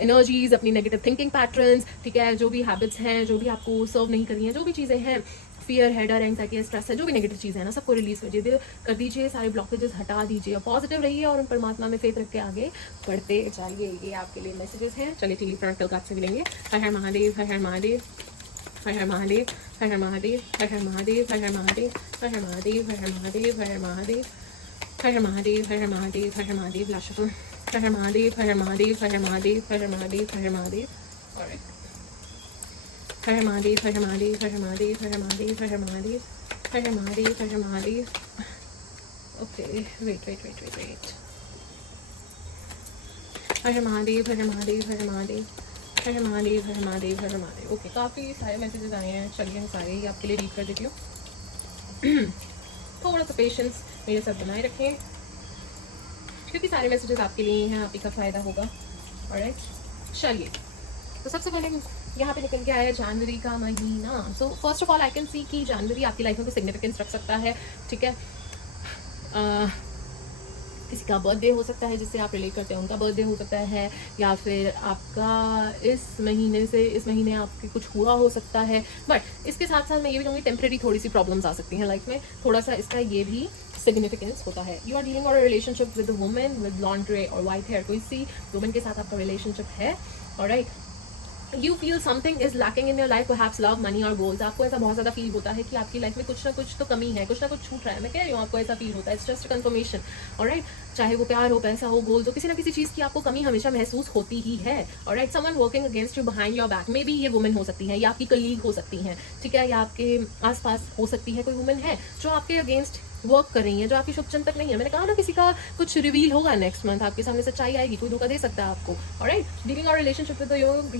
एनर्जीज, अपनी नेगेटिव थिंकिंग पैटर्न्स, ठीक है, जो भी हैबिट्स हैं, जो भी आपको सर्व नहीं कर रही हैं, जो भी चीज़ें हैं, फियर है, डर, एंग्जाइटी, स्ट्रेस है, जो भी नेगेटिव चीज़ है ना, सबको रिलीज कर दीजिए, सारे ब्लॉकेजेस हटा दीजिए, पॉजिटिव रहिए और उन परमात्मा में फेथ रख के आगे बढ़ते जाइए। ये आपके लिए मैसेजेस हैं। चलिए टीवी फ्रंटल कार्ड से मिलेंगे। हर हर महादेव, हर हर महादेव, हर हर महादेव, हर हर महादेव, हर हर महादेव, हर हर महादेव, हर हर महादेव, हर हर महादेव, हर हर महादेव, हर हर महादेव, हर हर महादेव, हर हर महादेव, लाशुकुम, हर हर महादेव, हर हर महादेव, हर हर महादेव, हर हर महादेव, हर हर महादेव, ऑलराइट, हर हर महादेव, हर हर महादेव, हर हर महादेव, हर हर महादेव, हर हर महादेव, हर हर महादेव, हर हर महादेव। ओके, वेट, हर हर महादेव, हर हर महादेव, हर हर महादेव, हर हर महादेव, हर हर महादेव, हर हर महादेव। ओके, काफ़ी सारे मैसेजेस आए हैं। चलिए हम सारे ही आपके लिए रीड कर देती हूँ। थोड़ा सा पेशेंस मेरे साथ बनाए रखें, क्योंकि सारे मैसेजेस आपके लिए हैं, आप ही का फ़ायदा होगा। ऑलराइट, चलिए, तो सबसे पहले यहाँ पे निकल के आया जनवरी का महीना। So first of all I can सी कि जनवरी आपकी लाइफ में कोई सिग्निफिकेंस रख सकता है, ठीक है। किसी का बर्थडे हो सकता है जिससे आप रिलेट करते हैं, उनका बर्थडे हो सकता है, या फिर आपका इस महीने आपके कुछ हुआ हो सकता है। बट इसके साथ साथ मैं ये भी कहूँगी टेम्परेरी थोड़ी सी प्रॉब्लम्स आ सकती हैं लाइफ में, थोड़ा सा इसका ये भी सिग्निफिकेंस होता है। यू आर डीलिंग और relationship with women with blonde grey और वाइट हेयर, कोई सी वुमेन के साथ आपका रिलेशनशिप है। Alright, you feel something is lacking in your life, perhaps love, money और गोल्स। आपको ऐसा बहुत ज़्यादा फील होता है कि आपकी लाइफ में कुछ ना कुछ तो कमी है, कुछ ना कुछ छूट रहा है। मैं कह रही हूँ आपको ऐसा फील होता है, इट्स जस्ट कंफर्मेशन। ऑलराइट, चाहे वो प्यार हो, पैसा हो, गोल्स हो, किसी ना किसी चीज़ की आपको कमी हमेशा महसूस होती ही है। Alright, someone working against you behind your back, may be ये वुमेन हो सकती है, या आपकी कलीग हो सकती है, ठीक है, या आपके आसपास हो सकती है कोई वुमेन है जो आपके अगेंस्ट वर्क कर रही है, जो आपकी शुभचिंतक नहीं है। मैंने कहा ना, किसी का कुछ रिवील होगा नेक्स्ट मंथ, आपके सामने सच्चाई आएगी, कोई धोखा दे सकता है आपको। ऑलराइट, डीलिंग और रिलेशनशिप विद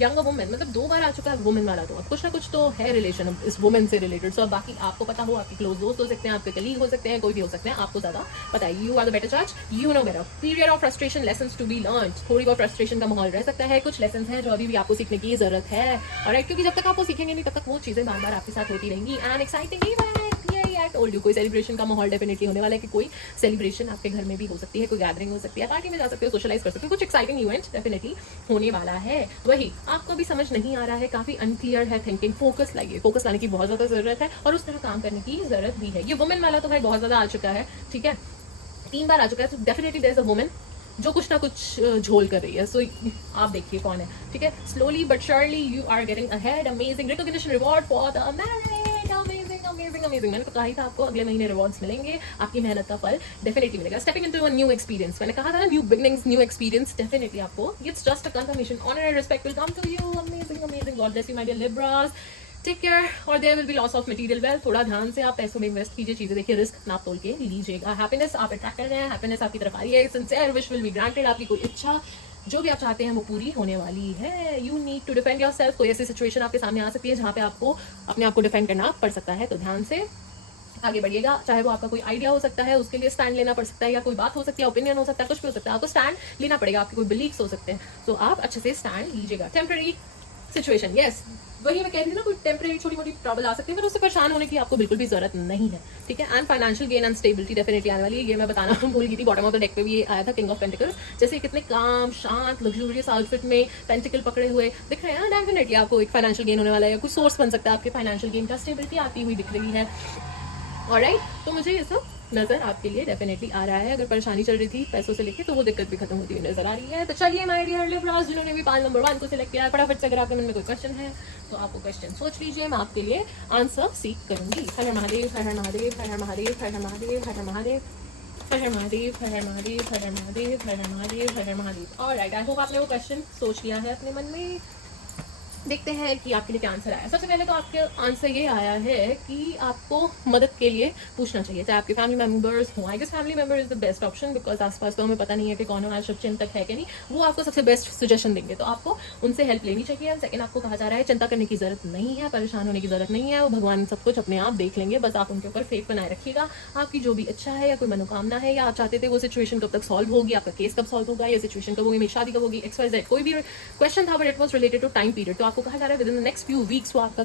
यंग वुमेन, मतलब 2 बार आ चुका है वुमेन वाला, तो अब कुछ ना कुछ तो है रिलेशन इस वुमेन से रिलेटेड। सो बाकी आपको पता हो, आपके क्लोज दोस्त हो सकते हैं, आपके कलीग हो सकते हैं, कोई भी हो सकते हैं, आपको ज़्यादा पता है। यू आर द बेटर जज, you know better. Period of frustration, lessons to be learn, थोड़ी बहुत फ्रस्ट्रेशन का माहौल रह सकता है, कुछ लेसन्स हैं जो अभी भी आपको सीखने की ज़रूरत है। ऑलराइट, क्योंकि जब तक आप वो सीखेंगे नहीं, तब तक वो चीज़ें बार बार आपके साथ होती रहेंगी। एंड एक्साइटिंग टोल्ड यू, कोई सेलिब्रेशन का माहौल डेफिनेटली होने वाला है, कि कोई सेलिब्रेशन आपके घर में भी हो सकती है, कोई गैदरिंग हो सकती है, पार्टी में जा सकते हो, सोशलाइज कर सकते हो, कुछ एक्साइटिंग इवेंट डेफिनेटली होने वाला है। वही आपको भी समझ नहीं आ रहा है, काफी अनक्लियर है थिंकिंग, फोकस लाइए, फोकस लाने की बहुत ज्यादा जरूरत है और उस तरह काम करने की जरूरत भी है। ये वुमेन वाला तो भाई बहुत ज्यादा आ चुका है, ठीक है, 3 बार आ चुका है, तो definitely there is a women जो कुछ ना कुछ झोल कर रही है। सो आप देखिए कौन है, ठीक है। Slowly but surely you are getting ahead, amazing recognition, reward for the marriage, amazing. मैंने तो कहा ही था आपको, अगले महीने रिवॉर्ड्स मिलेंगे, आपकी मेहनत का फल डेफिनेटली मिलेगा। Stepping into a new experience, मैंने कहा था ना, new beginnings, new experience, definitely आपको it's just a confirmation. Honour and respect will come to you, amazing, God bless you my dear Libras, take care. और there will be loss of material wealth, थोड़ा ध्यान से आप पैसों में invest कीजिए, चीजें देखिए, रिस्क नाप तोल के लीजिएगा। हैप्पीनेस आप अट्रैक्ट कर रहे हैं, हैप्पीनेस आपकी तरफ आ रही है, sincere wish will be granted, आपकी कोई इच्छा जो भी आप चाहते हैं वो पूरी होने वाली है। You need to defend yourself, कोई ऐसी सिचुएशन आपके सामने आ सकती है जहाँ पे आपको अपने आप को डिफेंड करना पड़ सकता है, तो ध्यान से आगे बढ़िएगा। चाहे वो आपका कोई आइडिया हो सकता है, उसके लिए स्टैंड लेना पड़ सकता है, या कोई बात हो सकती है, ओपिनियन हो सकता है, कुछ भी हो सकता है, आपको स्टैंड लेना पड़ेगा, आपके कोई बिलीफ्स हो सकते हैं, तो आप अच्छे से स्टैंड लीजिएगा। टेम्पररी सिचुएशन, यस, वही मैं कह रही थी ना, कोई टेम्परेरी छोटी मोटी प्रॉब्लम आ सकती है, पर उससे परेशान होने की आपको बिल्कुल भी जरूरत नहीं है, ठीक है। And financial gain and stability definitely आने वाली है, ये मैं बताना भूल गई थी। बॉटम ऑफ द डेक पे भी ये आया था, किंग ऑफ पेंटिकल्स, जैसे कितने काम, शांत, लग्जूरियस आउटफिट में पेंटिकल पकड़े हुए दिख रहे हैं, डेफिनेटली आपको एक फाइनेंशियल गेन होने वाला है, कुछ सोर्स बन सकता है आपके फाइनेंशियल गेन का, स्टेबिलिटी आती हुई दिख रही है। ऑलराइट, तो मुझे ये सब नजर आपके लिए डेफिनेटली आ रहा है। अगर परेशानी चल रही थी पैसों से लेके, तो वो दिक्कत भी खत्म होती हुई नजर आ रही है। तो चलिए माय डियर लिब्रास, जिन्होंने भी 5 नंबर 1 को सिलेक्ट किया है, फटाफट से अगर आपके मन में कोई क्वेश्चन है तो आपको क्वेश्चन सोच लीजिए, मैं आपके लिए आंसर सीख करूंगी। हर हर महादेव, हर हर महादेव, हर हर महादेव, हर हर महादेव, हर हर महादेव, हर हर महादेव, हर हर महादेव, हर हर महादेव, हर हर महादेव, हर हर महादेव। ऑलराइट, आई होप आपने वो क्वेश्चन सोच लिया है अपने मन में। देखते हैं कि आपके लिए क्या आंसर आया। सबसे पहले तो आपके आंसर ये आया है कि आपको मदद के लिए पूछना चाहिए, चाहे आपके फैमिली मेंबर्स हो। I guess family member is the best option, because आसपास तो हमें पता नहीं है कि कौन हमारा शुभचिंतक है कि नहीं, वो आपको सबसे बेस्ट सजेशन देंगे, तो आपको उनसे हेल्प लेनी चाहिए। सेकंड, आपको कहा जा रहा है चिंता करने की जरूरत नहीं है, परेशान होने की जरूरत नहीं है, वो भगवान सब कुछ अपने आप देख लेंगे, बस आप उनके ऊपर फेथ बनाए रखिएगा। आपकी जो भी इच्छा है या कोई मनोकामना है, या आप चाहते थे वो सिचुएशन कब तक सॉल्व होगी, आपका केस कब सॉल्व होगा, या सिचुएशन कब होगी, मेरी शादी कब होगी, XYZ कोई भी क्वेश्चन था, but it was related to time period, तो आपको कहा जा रहा है within the next few weeks वो आपका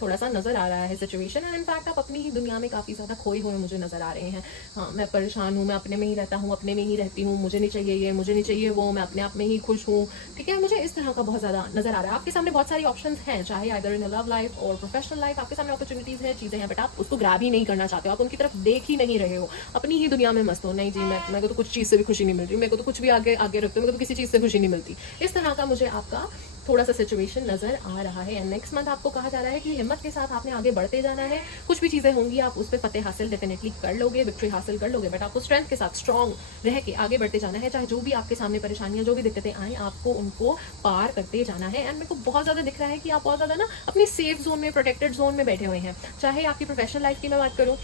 थोड़ा सा नज़र आ रहा है सिचुएशन, एंड इनफैक्ट आप अपनी ही दुनिया में काफ़ी ज़्यादा खोए हुए मुझे नज़र आ रहे हैं। हाँ, मैं परेशान हूँ, मैं अपने में ही रहता हूँ, अपने में ही रहती हूँ, मुझे नहीं चाहिए ये, मुझे नहीं चाहिए वो, मैं अपने आप में ही खुश हूँ, ठीक है, मुझे इस तरह का बहुत ज़्यादा नज़र आ रहा है। आपके सामने बहुत सारी ऑप्शंस हैं, चाहे आइदर इन लव लाइफ और प्रोफेशनल लाइफ, आपके सामने अपॉर्चुनिटीज़ हैं, चीज़ें हैं, बट आप उसको ग्रैब ही नहीं करना चाहते हो, आप उनकी तरफ देख ही नहीं रहे हो, अपनी ही दुनिया में मस्त हो। नहीं जी, मेरे को तो कुछ चीज़ से भी खुशी नहीं मिल रही, मेरे को तो कुछ भी आगे आगे रखते हो, मेरे को तो किसी चीज़ से खुशी नहीं मिलती। इस तरह का मुझे आपका थोड़ा सा सिचुएशन नजर आ रहा है। एंड नेक्स्ट मंथ आपको कहा जा रहा है कि हिम्मत के साथ आपने आगे बढ़ते जाना है, कुछ भी चीज़ें होंगी आप उस पर फतेह हासिल डेफिनेटली कर लोगे, विक्ट्री हासिल कर लोगे, बट आपको स्ट्रेंथ के साथ स्ट्रॉन्ग रह के आगे बढ़ते जाना है। चाहे जो भी आपके सामने परेशानियां, जो भी दिक्कतें आए, आपको उनको पार करते जाना है। एंड मेरे को बहुत ज़्यादा दिख रहा है कि आप बहुत ज़्यादा ना अपनी सेफ जोन में, प्रोटेक्टेड जोन में बैठे हुए हैं। चाहे आपकी प्रोफेशनल लाइफ की मैं बात करूँ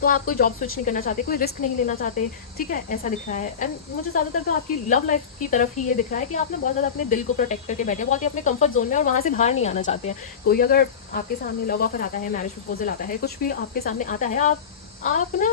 तो आप कोई जॉब स्विच नहीं करना चाहते, कोई रिस्क नहीं लेना चाहते, ठीक है, ऐसा दिख रहा है। एंड मुझे ज़्यादातर तो आपकी लव लाइफ की तरफ ही ये दिख रहा है कि आपने बहुत ज़्यादा अपने दिल को प्रोटेक्ट करके बैठे, बहुत ही अपने कंफर्ट जोन में, और वहाँ से बाहर नहीं आना चाहते हैं। कोई अगर आपके सामने लव ऑफर आता है, मैरिज प्रपोजल आता है, कुछ भी आपके सामने आता है, आप ना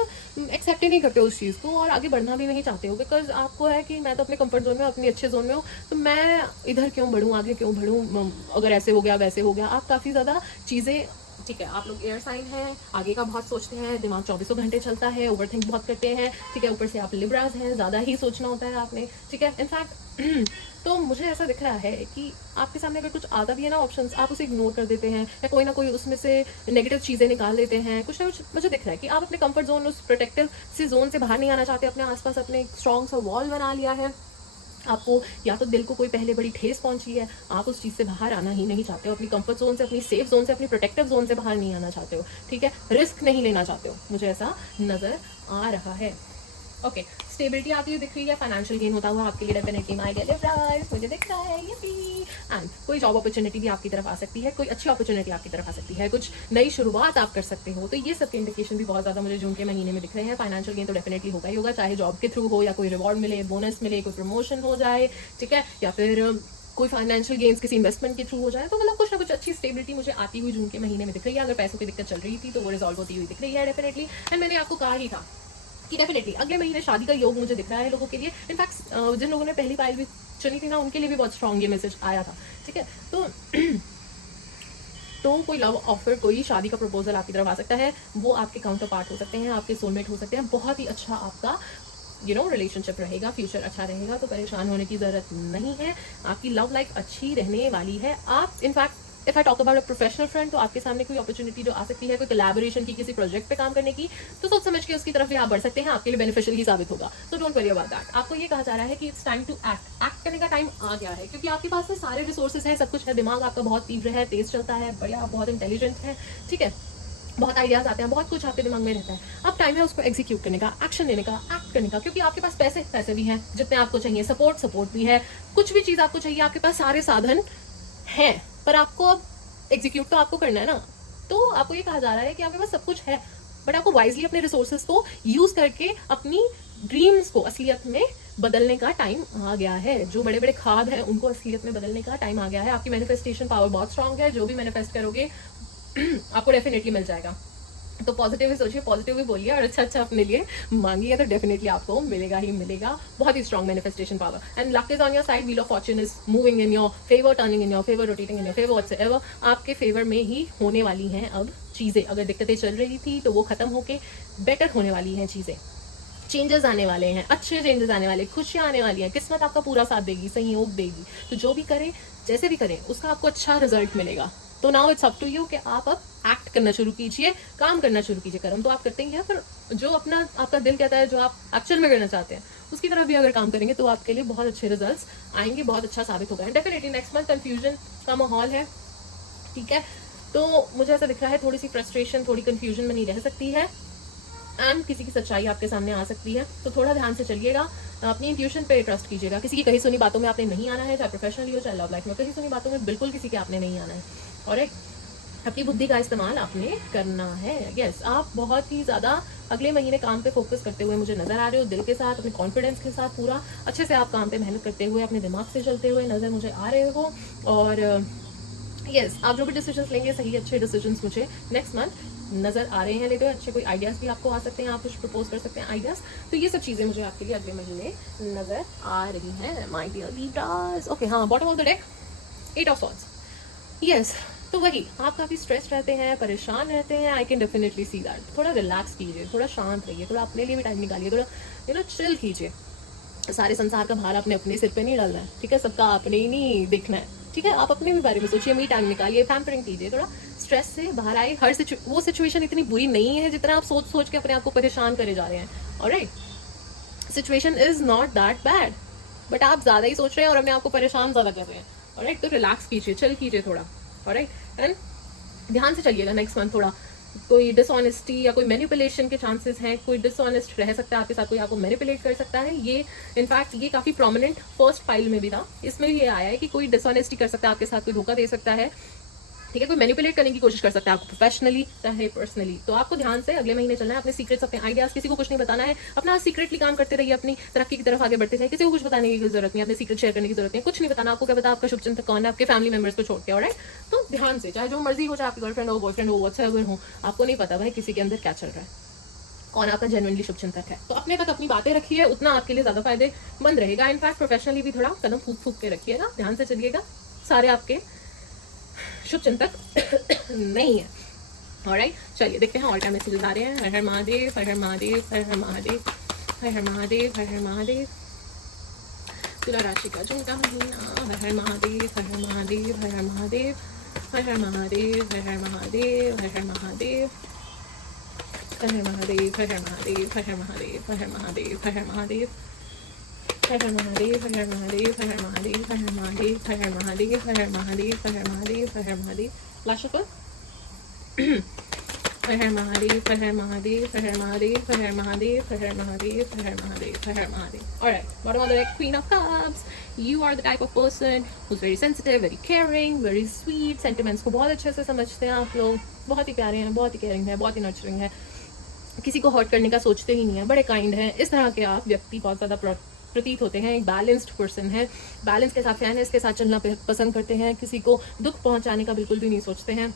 एक्सेप्ट ही नहीं करते उस चीज़ को और आगे बढ़ना भी नहीं चाहते हो, बिकॉज आपको है कि मैं तो अपने कंफर्ट जोन में, अपनी अच्छे जोन में हूँ, तो मैं इधर क्यों बढ़ूँ, आगे क्यों बढ़ूँ, अगर ऐसे हो गया वैसे हो गया। आप काफ़ी ज़्यादा चीज़ें, ठीक है, आप लोग एयर साइन हैं, आगे का बहुत सोचते हैं, दिमाग 24 घंटे चलता है, ओवर थिंक बहुत करते हैं, ठीक है, ऊपर से आप लिब्राज हैं, ज़्यादा ही सोचना होता है आपने, ठीक है, इनफैक्ट तो मुझे ऐसा दिख रहा है कि आपके सामने अगर कुछ आता भी है ना ऑप्शंस, आप उसे इग्नोर कर देते हैं या कोई ना कोई उसमें से नेगेटिव चीज़ें निकाल देते हैं, कुछ ना कुछ मुझे दिख रहा है कि आप अपने कंफर्ट जोन, उस प्रोटेक्टिव से जोन से बाहर नहीं आना चाहते, अपने आसपास अपने एक स्ट्रॉन्ग सा वॉल बना लिया है। आपको या तो दिल को कोई पहले बड़ी ठेस पहुंची है, आप उस चीज़ से बाहर आना ही नहीं चाहते हो, अपनी कंफर्ट जोन से, अपनी सेफ जोन से, अपनी प्रोटेक्टिव जोन से बाहर नहीं आना चाहते हो, ठीक है, रिस्क नहीं लेना चाहते हो, मुझे ऐसा नज़र आ रहा है। ओके, स्टेबिलिटी आती हुई दिख रही है, फाइनेंशियल गेन होता हुआ आपके लिए डेफिनेटली माय डियर लिब्रास मुझे दिख रहा है, ये एंड कोई जॉब अपॉर्चुनिटी भी आपकी तरफ आ सकती है, कोई अच्छी अपॉर्चुनिटी आपकी तरफ आ सकती है, कुछ नई शुरुआत आप कर सकते हो, तो ये सब के इंडिकेशन भी बहुत ज़्यादा मुझे जून के महीने में दिख रहे हैं। फाइनेंशियल गेन तो डेफिनेटली होगा ही होगा, चाहे जॉब के थ्रू हो या कोई रिवॉर्ड मिले, बोनस मिले, कोई प्रमोशन हो जाए, ठीक है, या फिर कोई फाइनेंशियल गेन्स किसी इन्वेस्टमेंट के थ्रू हो जाए, तो मतलब कुछ ना कुछ अच्छी स्टेबिलिटी मुझे आती हुई जून के महीने में दिख रही है। अगर पैसों की दिक्कत चल रही थी तो वो रिजॉल्व होती हुई दिख रही है डेफिनेटली। एंड मैंने आपको कहा ही था कि डेफिनेटली अगले महीने शादी का योग मुझे दिख रहा है लोगों के लिए। इनफैक्ट जिन लोगों ने पहली पायल भी चुनी थी ना, उनके लिए भी बहुत स्ट्रॉन्ग ये मैसेज आया था, ठीक है, तो कोई लव ऑफर, कोई शादी का प्रपोजल आपकी तरफ आ सकता है, वो आपके काउंटर पार्ट हो सकते हैं, आपके सोलमेट हो सकते हैं, बहुत ही अच्छा आपका रिलेशनशिप रहेगा, फ्यूचर अच्छा रहेगा, तो परेशान होने की ज़रूरत नहीं है, आपकी लव लाइफ अच्छी रहने वाली है। आप in fact if I talk about a professional friend, तो आपके सामने कोई अपॉर्चुनिटी जो आ सकती है, कोई कोलैबोरेशन की, किसी प्रोजेक्ट पे काम करने की, तो सोच समझ के उसकी तरफ भी आप बढ़ सकते हैं, आपके लिए बेनिफिशियल ही साबित होगा, तो डोंट वरी अबाउट दैट। आपको ये कहा जा रहा है कि इट्स टाइम टू एक्ट करने का टाइम आ गया है, क्योंकि आपके पास में सारे रिसोर्सेज हैं, सब कुछ है, दिमाग आपका बहुत तीव्र है, तेज चलता है, बढ़िया, आप बहुत इंटेलिजेंट है, ठीक है, बहुत आइडियाज आते हैं, बहुत कुछ आपके दिमाग में रहता है। अब टाइम है उसको एग्जीक्यूट करने का, एक्शन लेने का, एक्ट करने का, क्योंकि आपके पास पैसे भी हैं जितने आपको चाहिए, सपोर्ट भी है, कुछ भी चीज़ आपको चाहिए, आपके पास सारे साधन हैं, पर आपको अब एग्जीक्यूट तो आपको करना है ना। तो आपको ये कहा जा रहा है कि आपके पास सब कुछ है, बट आपको वाइजली अपने रिसोर्सेज को यूज करके अपनी ड्रीम्स को असलियत में बदलने का टाइम आ गया है। जो बड़े बड़े ख्वाब हैं उनको असलियत में बदलने का टाइम आ गया है। आपकी मैनिफेस्टेशन पावर बहुत स्ट्रांग है, जो भी मैनिफेस्ट करोगे आपको डेफिनेटली मिल जाएगा। तो पॉजिटिव ही सोचिए, पॉजिटिव ही बोलिए और अच्छा अपने लिए मांगिए, तो डेफिनेटली आपको मिलेगा ही मिलेगा। बहुत ही strong manifestation power. And luck is on your side, wheel of fortune is moving in your favour, turning in your favour, rotating in your favour, whatsoever आपके फेवर में ही होने वाली हैं अब चीज़ें। अगर दिक्कतें चल रही थी तो वो खत्म होके बेटर होने वाली हैं चीज़ें, चेंजेस आने वाले हैं, अच्छे चेंजेस आने वाले, खुशियाँ आने वाली हैं, किस्मत आपका पूरा साथ देगी, सहयोग देगी। तो जो भी करें, जैसे भी करें, उसका आपको अच्छा रिजल्ट मिलेगा। तो now it's up to you कि आप अब एक्ट करना शुरू कीजिए, काम करना शुरू कीजिए। कर्म तो आप करते ही हैं, पर जो आपका दिल कहता है, जो आप एक्चुअल में करना चाहते हैं, उसकी तरफ भी अगर काम करेंगे तो आपके लिए बहुत अच्छे रिजल्ट्स आएंगे, बहुत अच्छा साबित होगा। डेफिनेटली नेक्स्ट मंथ कंफ्यूजन का माहौल है, ठीक है, तो मुझे ऐसा दिख रहा है थोड़ी सी फ्रस्ट्रेशन, थोड़ी कंफ्यूजन बनी रह सकती है, एंड किसी की सच्चाई आपके सामने आ सकती है, तो थोड़ा ध्यान से चलिएगा, अपनी इंट्यूशन पे ट्रस्ट कीजिएगा। किसी की कही सुनी बातों में आपने नहीं आना है, चाहे प्रोफेशनली हो चाहे लव लाइफ में, कही सुनी बातों में बिल्कुल किसी के आपने नहीं आना है, और एक अपनी बुद्धि का इस्तेमाल आपने करना है। यस, आप बहुत ही ज़्यादा अगले महीने काम पे फोकस करते हुए मुझे नज़र आ रहे हो, दिल के साथ, अपने कॉन्फिडेंस के साथ, पूरा अच्छे से आप काम पे मेहनत करते हुए, अपने दिमाग से चलते हुए नज़र मुझे आ रहे हो। और यस, आप जो भी डिसीजंस लेंगे, सही अच्छे डिसीजंस मुझे नेक्स्ट मंथ नज़र आ रहे हैं। लेते हुए अच्छे कोई आइडियाज़ भी आपको आ सकते हैं, आप कुछ प्रपोज कर सकते हैं आइडियाज़, तो ये सब चीज़ें मुझे आपके लिए अगले महीने नज़र आ रही हैं माय डियर लीब्रास। ओके, हाँ, bottom of the deck 8 of swords. Yes, तो वही, आप काफ़ी स्ट्रेस रहते हैं, परेशान रहते हैं, I can definitely see that. थोड़ा रिलैक्स कीजिए, थोड़ा शांत रहिए, थोड़ा अपने लिए भी टाइम निकालिए, थोड़ा चिल कीजिए। सारे संसार का भार आपने अपने सिर पे नहीं डालना है, ठीक है, सबका आपने ही नहीं देखना है, ठीक है। आप अपने भी बारे में सोचिए, मी टाइम निकालिए, पैम्परिंग कीजिए, थोड़ा स्ट्रेस से बाहर आए। वो सिचुएशन इतनी बुरी नहीं है जितना आप सोच सोच के अपने आप को परेशान करे जा रहे हैं। Alright, situation is not that bad, but आप ज़्यादा ही सोच रहे हैं और अपने आप को परेशान ज़्यादा कर रहे हैं। ऑलराइट, तो रिलैक्स कीजिए, चिल कीजिए थोड़ा। ऑलराइट, एंड ध्यान से चलिएगा नेक्स्ट मंथ। थोड़ा कोई डिसऑनेस्टी या कोई मैनिपुलेशन के चांसेस हैं, कोई डिसऑनेस्ट रह सकता है आपके साथ, कोई आपको मैनिपुलेट कर सकता है। ये इनफैक्ट ये काफ़ी प्रोमिनेंट फर्स्ट फाइल में भी था, इसमें भी ये आया है कि कोई डिसऑनेस्टी कर सकता है आपके साथ, कोई धोखा दे सकता है, ठीक है, कोई मैनिपुलेट करने की कोशिश कर सकता है आपको, प्रोफेशनली चाहे पर्सनली। तो आपको ध्यान से अगले महीने चलना है, अपने सीक्रेट्स, अपने आइडियाज किसी को कुछ नहीं बताना है, अपना सीक्रेटली काम करते रहिए, अपनी तरक्की की तरफ आगे बढ़ते जाए, किसी को कुछ बताने की जरूरत नहीं, अपने सीक्रेट शेयर करने की जरूरत नहीं, कुछ नहीं बताना। आपको क्या पता आपका शुभचिंतक कौन है, आपके फैमिली मेंबर्स को छोड़ के। ऑलराइट, तो ध्यान से, चाहे जो मर्जी हो, चाहे आपकी गर्लफ्रेंड हो, बॉयफ्रेंड हो, व्हाट्सएवर हो, आपको नहीं पता भाई किसी के अंदर क्या चल रहा है, कौन आपका जेन्युइनली शुभचिंतक है। तो अपने तक अपनी बातें रखिए, उतना आपके लिए ज्यादा फायदेमंद रहेगा। इनफैक्ट प्रोफेशनली भी थोड़ा कदम फूक फूक के रखिएगा, ध्यान से चलिएगा, सारे आपके शुभ चिंतक नहीं है। ऑलराइट, चलिए देखते हैं और क्या मैसेजेस आ रहे हैं। हर हर महादेव, हर हर महादेव, हर हर महादेव, हर हर महादेव, हर हर महादेव। तुला राशि का जून का महीना, हर हर महादेव, हर हर महादेव, हर हर महादेव, हर हर महादेव, हर हर महादेव, हर हर महादेव, हर हर महादेव, हर हर महादेव, हर हर महादेव, हर हर महादेव, हर हर महादेव, हर हर महादेव, हर हर महादेव, हर हर महादेव, हर हर महादेव, हर हर महादेव, हर हर महादेव, हर हर महादेव, हर हर महादेव। Last shuffle. हर हर महादेव, हर हर महादेव, हर हर महादेव, हर हर महादेव, हर हर महादेव, हर हर महादेव, हर हर Mahadev. Alright, bottom of the deck, Queen of Cups. You are the type of person who's very sensitive, very caring, very sweet. Sentiments को बहुत अच्छे से समझते हैं आप लोग, बहुत ही प्यारे हैं, बहुत ही caring है, बहुत ही nurturing है, किसी को हर्ट करने का सोचते ही नहीं है, बड़े काइंड हैं। इस तरह के आप व्यक्ति बहुत ज़्यादा प्रतीत होते हैं। एक बैलेंस्ड पर्सन है, बैलेंस के साथ, फेयरनेस के साथ चलना पसंद करते हैं, किसी को दुख पहुंचाने का बिल्कुल भी नहीं सोचते हैं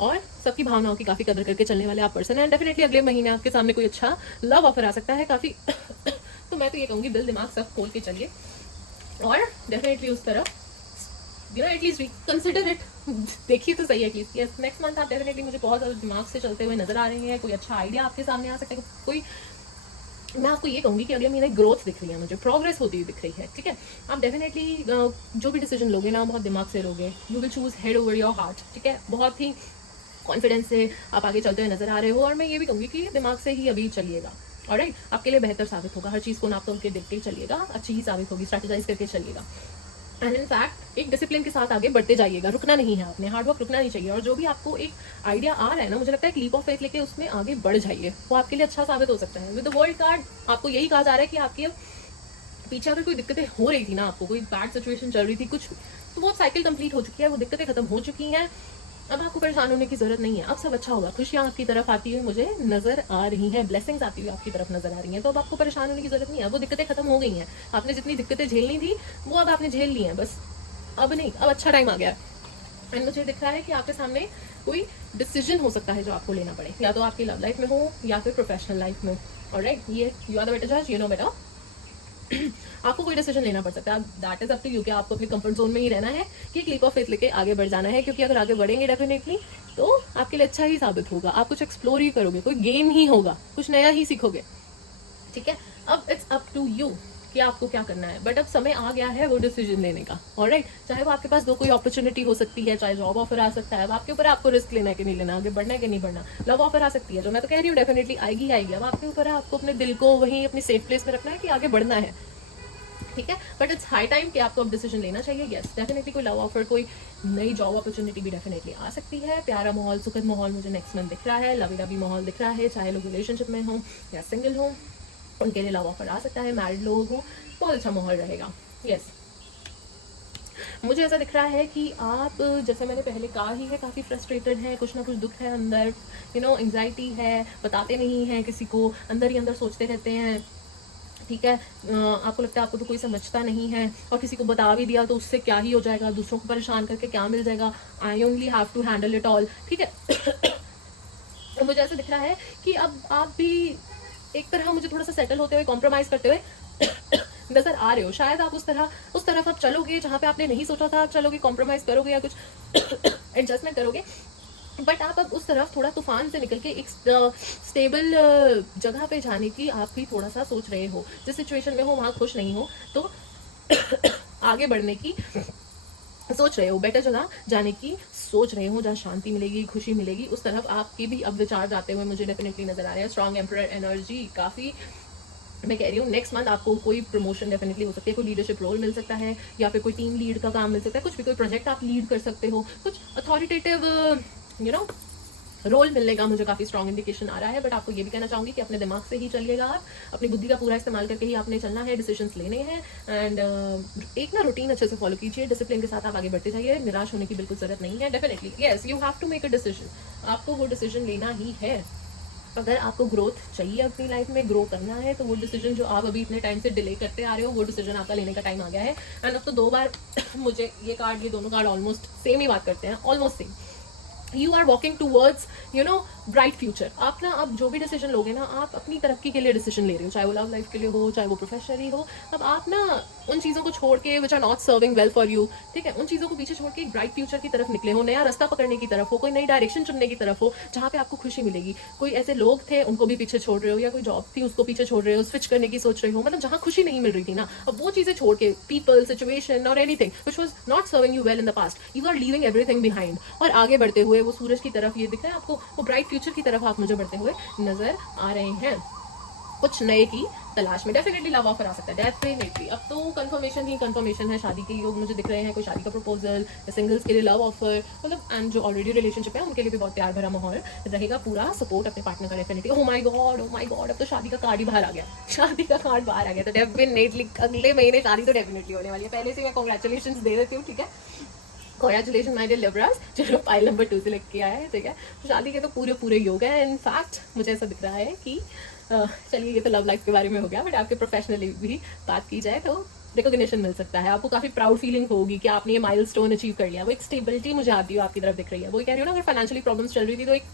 और सबकी भावनाओं की काफ़ी कदर करके चलने वाले आप पर्सन हैं। डेफिनेटली अगले महीने आपके सामने कोई अच्छा लव ऑफर आ सकता है, काफ़ी तो मैं तो ये कहूँगी दिल दिमाग सब खोल के चलिए और डेफिनेटली उस तरफ एटलीस्ट कंसिडर इट, देखिए तो सही है एटलीस्ट। यस, नेक्स्ट मंथ आप डेफिनेटली मुझे बहुत ज़्यादा दिमाग से चलते हुए नजर आ रही हैं। कोई अच्छा आइडिया आपके सामने आ सकता है, कोई, मैं आपको ये कहूँगी कि अगले महीने ग्रोथ दिख रही है, मुझे प्रोग्रेस होती हुई दिख रही है, ठीक है। आप डेफिनेटली जो भी डिसीजन लोगे ना, बहुत दिमाग से लोगे, you will choose head over your heart, ठीक है। बहुत ही कॉन्फिडेंस से आप आगे चलते हुए नजर आ रहे हो और मैं ये भी कहूँगी कि दिमाग से ही अभी चलिएगा। ऑलराइट, आपके लिए बेहतर साबित होगा, हर चीज़ को नाप तोल के देख के चलिएगा, अच्छी ही साबित होगी, स्ट्रेटेजाइज करके चलिएगा। एंड इन फैक्ट एक डिसिप्लिन के साथ आगे बढ़ते जाइएगा, रुकना नहीं है आपने, हार्डवर्क रुकना नहीं चाहिए। और जो भी आपको एक आइडिया आ रहा है ना, मुझे लगता है एक लीप ऑफ फेथ लेके उसमें आगे बढ़ जाइए, वो आपके लिए अच्छा साबित हो सकता है। विद द वर्ल्ड कार्ड आपको यही कहा जा रहा है कि आपकी पीछे अगर कोई दिक्कतें हो रही थी ना, आपको कोई बैड सिचुएशन चल रही थी कुछ, तो वो साइकिल कंप्लीट हो चुकी है, वो दिक्कतें खत्म हो चुकी हैं, अब आपको परेशान होने की जरूरत नहीं है, अब सब अच्छा होगा। खुशियाँ आपकी तरफ आती हुई मुझे नजर आ रही हैं, ब्लेसिंग्स आती हुई आपकी तरफ नजर आ रही हैं, तो अब आपको परेशान होने की जरूरत नहीं है, वो दिक्कतें खत्म हो गई हैं। आपने जितनी दिक्कतें झेलनी थी वो अब आपने झेल ली हैं, बस अब नहीं, अब अच्छा टाइम आ गया है। एंड मुझे दिख रहा है कि आपके सामने कोई डिसीजन हो सकता है जो आपको लेना पड़े, या तो आपकी लव लाइफ में हो या फिर प्रोफेशनल लाइफ में। ऑलराइट, ये यू आर द बेटर जज, यू नो बेटर। आपको कोई डिसीजन लेना पड़ सकता है, that is up to you कि आपको अपने कंफर्ट जोन में ही रहना है कि एक लीप ऑफ फेथ लेके आगे बढ़ जाना है, क्योंकि अगर आगे बढ़ेंगे डेफिनेटली तो आपके लिए अच्छा ही साबित होगा, आप कुछ एक्सप्लोर ही करोगे, कोई गेम ही होगा, कुछ नया ही सीखोगे, ठीक है। अब इट्स अप टू यू कि आपको क्या करना है, बट अब समय आ गया है वो डिसीजन लेने का। ऑलराइट, चाहे वो आपके पास दो कोई अपॉर्चुनिटी हो सकती है, चाहे जॉब ऑफर आ सकता है, अब आपके ऊपर आपको रिस्क लेना है कि नहीं लेना, आगे बढ़ना है कि नहीं बढ़ना। लव ऑफर आ सकती है, जो मैं तो कह रही हूँ डेफिनेटली आएगी आएगी, अब आपके ऊपर है, आपको अपने दिल को वहीं अपनी सेफ प्लेस में रखना है कि आगे बढ़ना है, ठीक है। बट इट्स हाई टाइम कि आपको अब डिसीजन लेना चाहिए। यस, डेफिनेटली कोई लव ऑफर, कोई नई जॉब अपॉर्चुनिटी भी डेफिनेटली आ सकती है। प्यारा माहौल, सुखद माहौल मुझे नेक्स्ट मंथ दिख रहा है, लवी लवी माहौल दिख रहा है, चाहे लोग रिलेशनशिप में हों या सिंगल हों, उनके लिए लव ऑफर आ सकता है। मैरिड लोग हों, बहुत अच्छा माहौल रहेगा। यस, मुझे ऐसा दिख रहा है कि आप, जैसे मैंने पहले कहा ही है, काफ़ी फ्रस्ट्रेटेड है, कुछ ना कुछ दुख है अंदर, एंग्जाइटी है, बताते नहीं हैं किसी को, अंदर ही अंदर सोचते रहते हैं, ठीक है। आपको लगता है आपको तो कोई समझता नहीं है, और किसी को बता भी दिया तो उससे क्या ही हो जाएगा, दूसरों को परेशान करके क्या मिल जाएगा, I only have to handle it all, ठीक है। तो मुझे ऐसा दिख रहा है कि अब आप भी एक तरह मुझे थोड़ा सा सेटल होते हुए, कॉम्प्रोमाइज़ करते हुए नजर आ रहे हो। शायद आप उस तरफ आप चलोगे जहाँ पे आपने नहीं सोचा था आप चलोगे, कॉम्प्रोमाइज करोगे या कुछ एडजस्टमेंट करोगे, बट आप अब उस तरफ थोड़ा तूफान से निकल के एक स्टेबल जगह पे जाने की आप भी थोड़ा सा सोच रहे हो। जिस सिचुएशन में हो वहाँ खुश नहीं हो तो आगे बढ़ने की सोच रहे हो, बेटर जगह जाने की सोच रहे हो, जहाँ शांति मिलेगी, खुशी मिलेगी, उस तरफ आपके भी अब विचार जाते हुए मुझे डेफिनेटली नजर आ रहे हैं। स्ट्रॉन्ग एम्परर एनर्जी काफी, मैं कह रही हूँ नेक्स्ट मंथ आपको कोई प्रमोशन डेफिनेटली हो सकती है, कोई लीडरशिप रोल मिल सकता है, या फिर कोई टीम लीड का काम मिल सकता है, कुछ भी, कोई प्रोजेक्ट आप लीड कर सकते हो, कुछ अथॉरिटेटिव रोल मिलने का मुझे काफी स्ट्रॉन्ग इंडिकेशन आ रहा है। बट आपको ये भी कहना चाहूंगी कि अपने दिमाग से ही चलिएगा, आप अपनी बुद्धि का पूरा इस्तेमाल करके ही आपने चलना है, डिसीजंस लेने हैं, एंड एक ना रूटीन अच्छे से फॉलो कीजिए, डिसिप्लिन के साथ आप आगे बढ़ते जाइए, निराश होने की बिल्कुल जरूरत नहीं है। Definitely yes, you have to make a decision, आपको वो डिसीजन लेना ही है। अगर आपको ग्रोथ चाहिए अपनी लाइफ में, ग्रो करना है, तो वो डिसीजन जो आप अभी इतने टाइम से डिले करते आ रहे हो, वो डिसीजन आपका लेने का टाइम आ गया है। एंड अब तो 2 बार मुझे ये दोनों कार्ड ऑलमोस्ट सेम ही बात करते हैं, almost same. You are walking towards bright future. आप ना अब जो भी डिसीजन लोगे ना, आप अपनी तरक्की के लिए डिसीजन ले रहे हो, चाहे वो लव लाइफ के लिए हो, चाहे वो प्रोफेशनली हो। अब आप ना उन चीज़ों को छोड़ के which are not serving well for you, ठीक है, उन चीज़ों को पीछे छोड़ के एक ब्राइट फ्यूचर की तरफ निकले हो, नया रास्ता पकड़ने की तरफ हो, कोई नई डायरेक्शन चुनने की तरफ हो जहाँ पे आपको खुशी मिलेगी। कोई ऐसे लोग थे उनको भी पीछे छोड़ रहे हो, या कोई जॉब थी उसको पीछे छोड़ रहे हो, स्विच करने की सोच रहे हो, मतलब जहाँ खुशी नहीं मिल रही थी ना, अब वो चीज़ें छोड़ के, पीपल, सिचुएशन और anything which was not serving you well in the past, you are leaving everything behind, और आगे बढ़ते हुए वो सूरज की तरफ, ये दिख रहा है आपको, वो ब्राइट फ्यूचर की तरफ आप मुझे बढ़ते हुए नजर आ रहे हैं, कुछ नए की तलाश में। डेफिनेटली लव ऑफर आ सकता है, डेफिनेटली। अब तो कंफर्मेशन ही कंफर्मेशन है, शादी के योग मुझे दिख रहे हैं, कोई शादी का प्रपोजल, सिंगल्स के लिए लव ऑफर, मतलब, एंड जो ऑलरेडी रिलेशनशिप है उनके लिए भी बहुत प्यार भरा माहौल रहेगा, पूरा सपोर्ट अपने पार्टनर का डेफिनेटली। ओह माय गॉड, अब तो शादी का कार्ड ही बाहर आ गया, शादी का कार्ड बाहर आ गया, तो डेफिनेटली अगले महीने शादी तो डेफिनेटली होने वाली है। पहले से मैं कॉन्ग्रेचुलेशन दे देती हूँ, ठीक है, कॉन्ग्रेचुलेशन माय डियर लिब्रास, जो फाइल नंबर 2 सिलेक्ट किया है, ठीक है। शादी के तो पूरे योग है। इनफैक्ट मुझे ऐसा दिख रहा है कि चलिए ये तो लव लाइफ के बारे में हो गया, बट आपके प्रोफेशनली भी बात की जाए तो रिकॉग्निशन मिल सकता है, आपको काफी प्राउड फीलिंग होगी कि आपने ये माइलस्टोन अचीव कर लिया। वो एक स्टेबिलिटी मुझे आती है आपकी तरफ दिख रही है, वो कह रही हो ना, अगर फाइनेंशियली प्रॉब्लम्स चल रही थी तो एक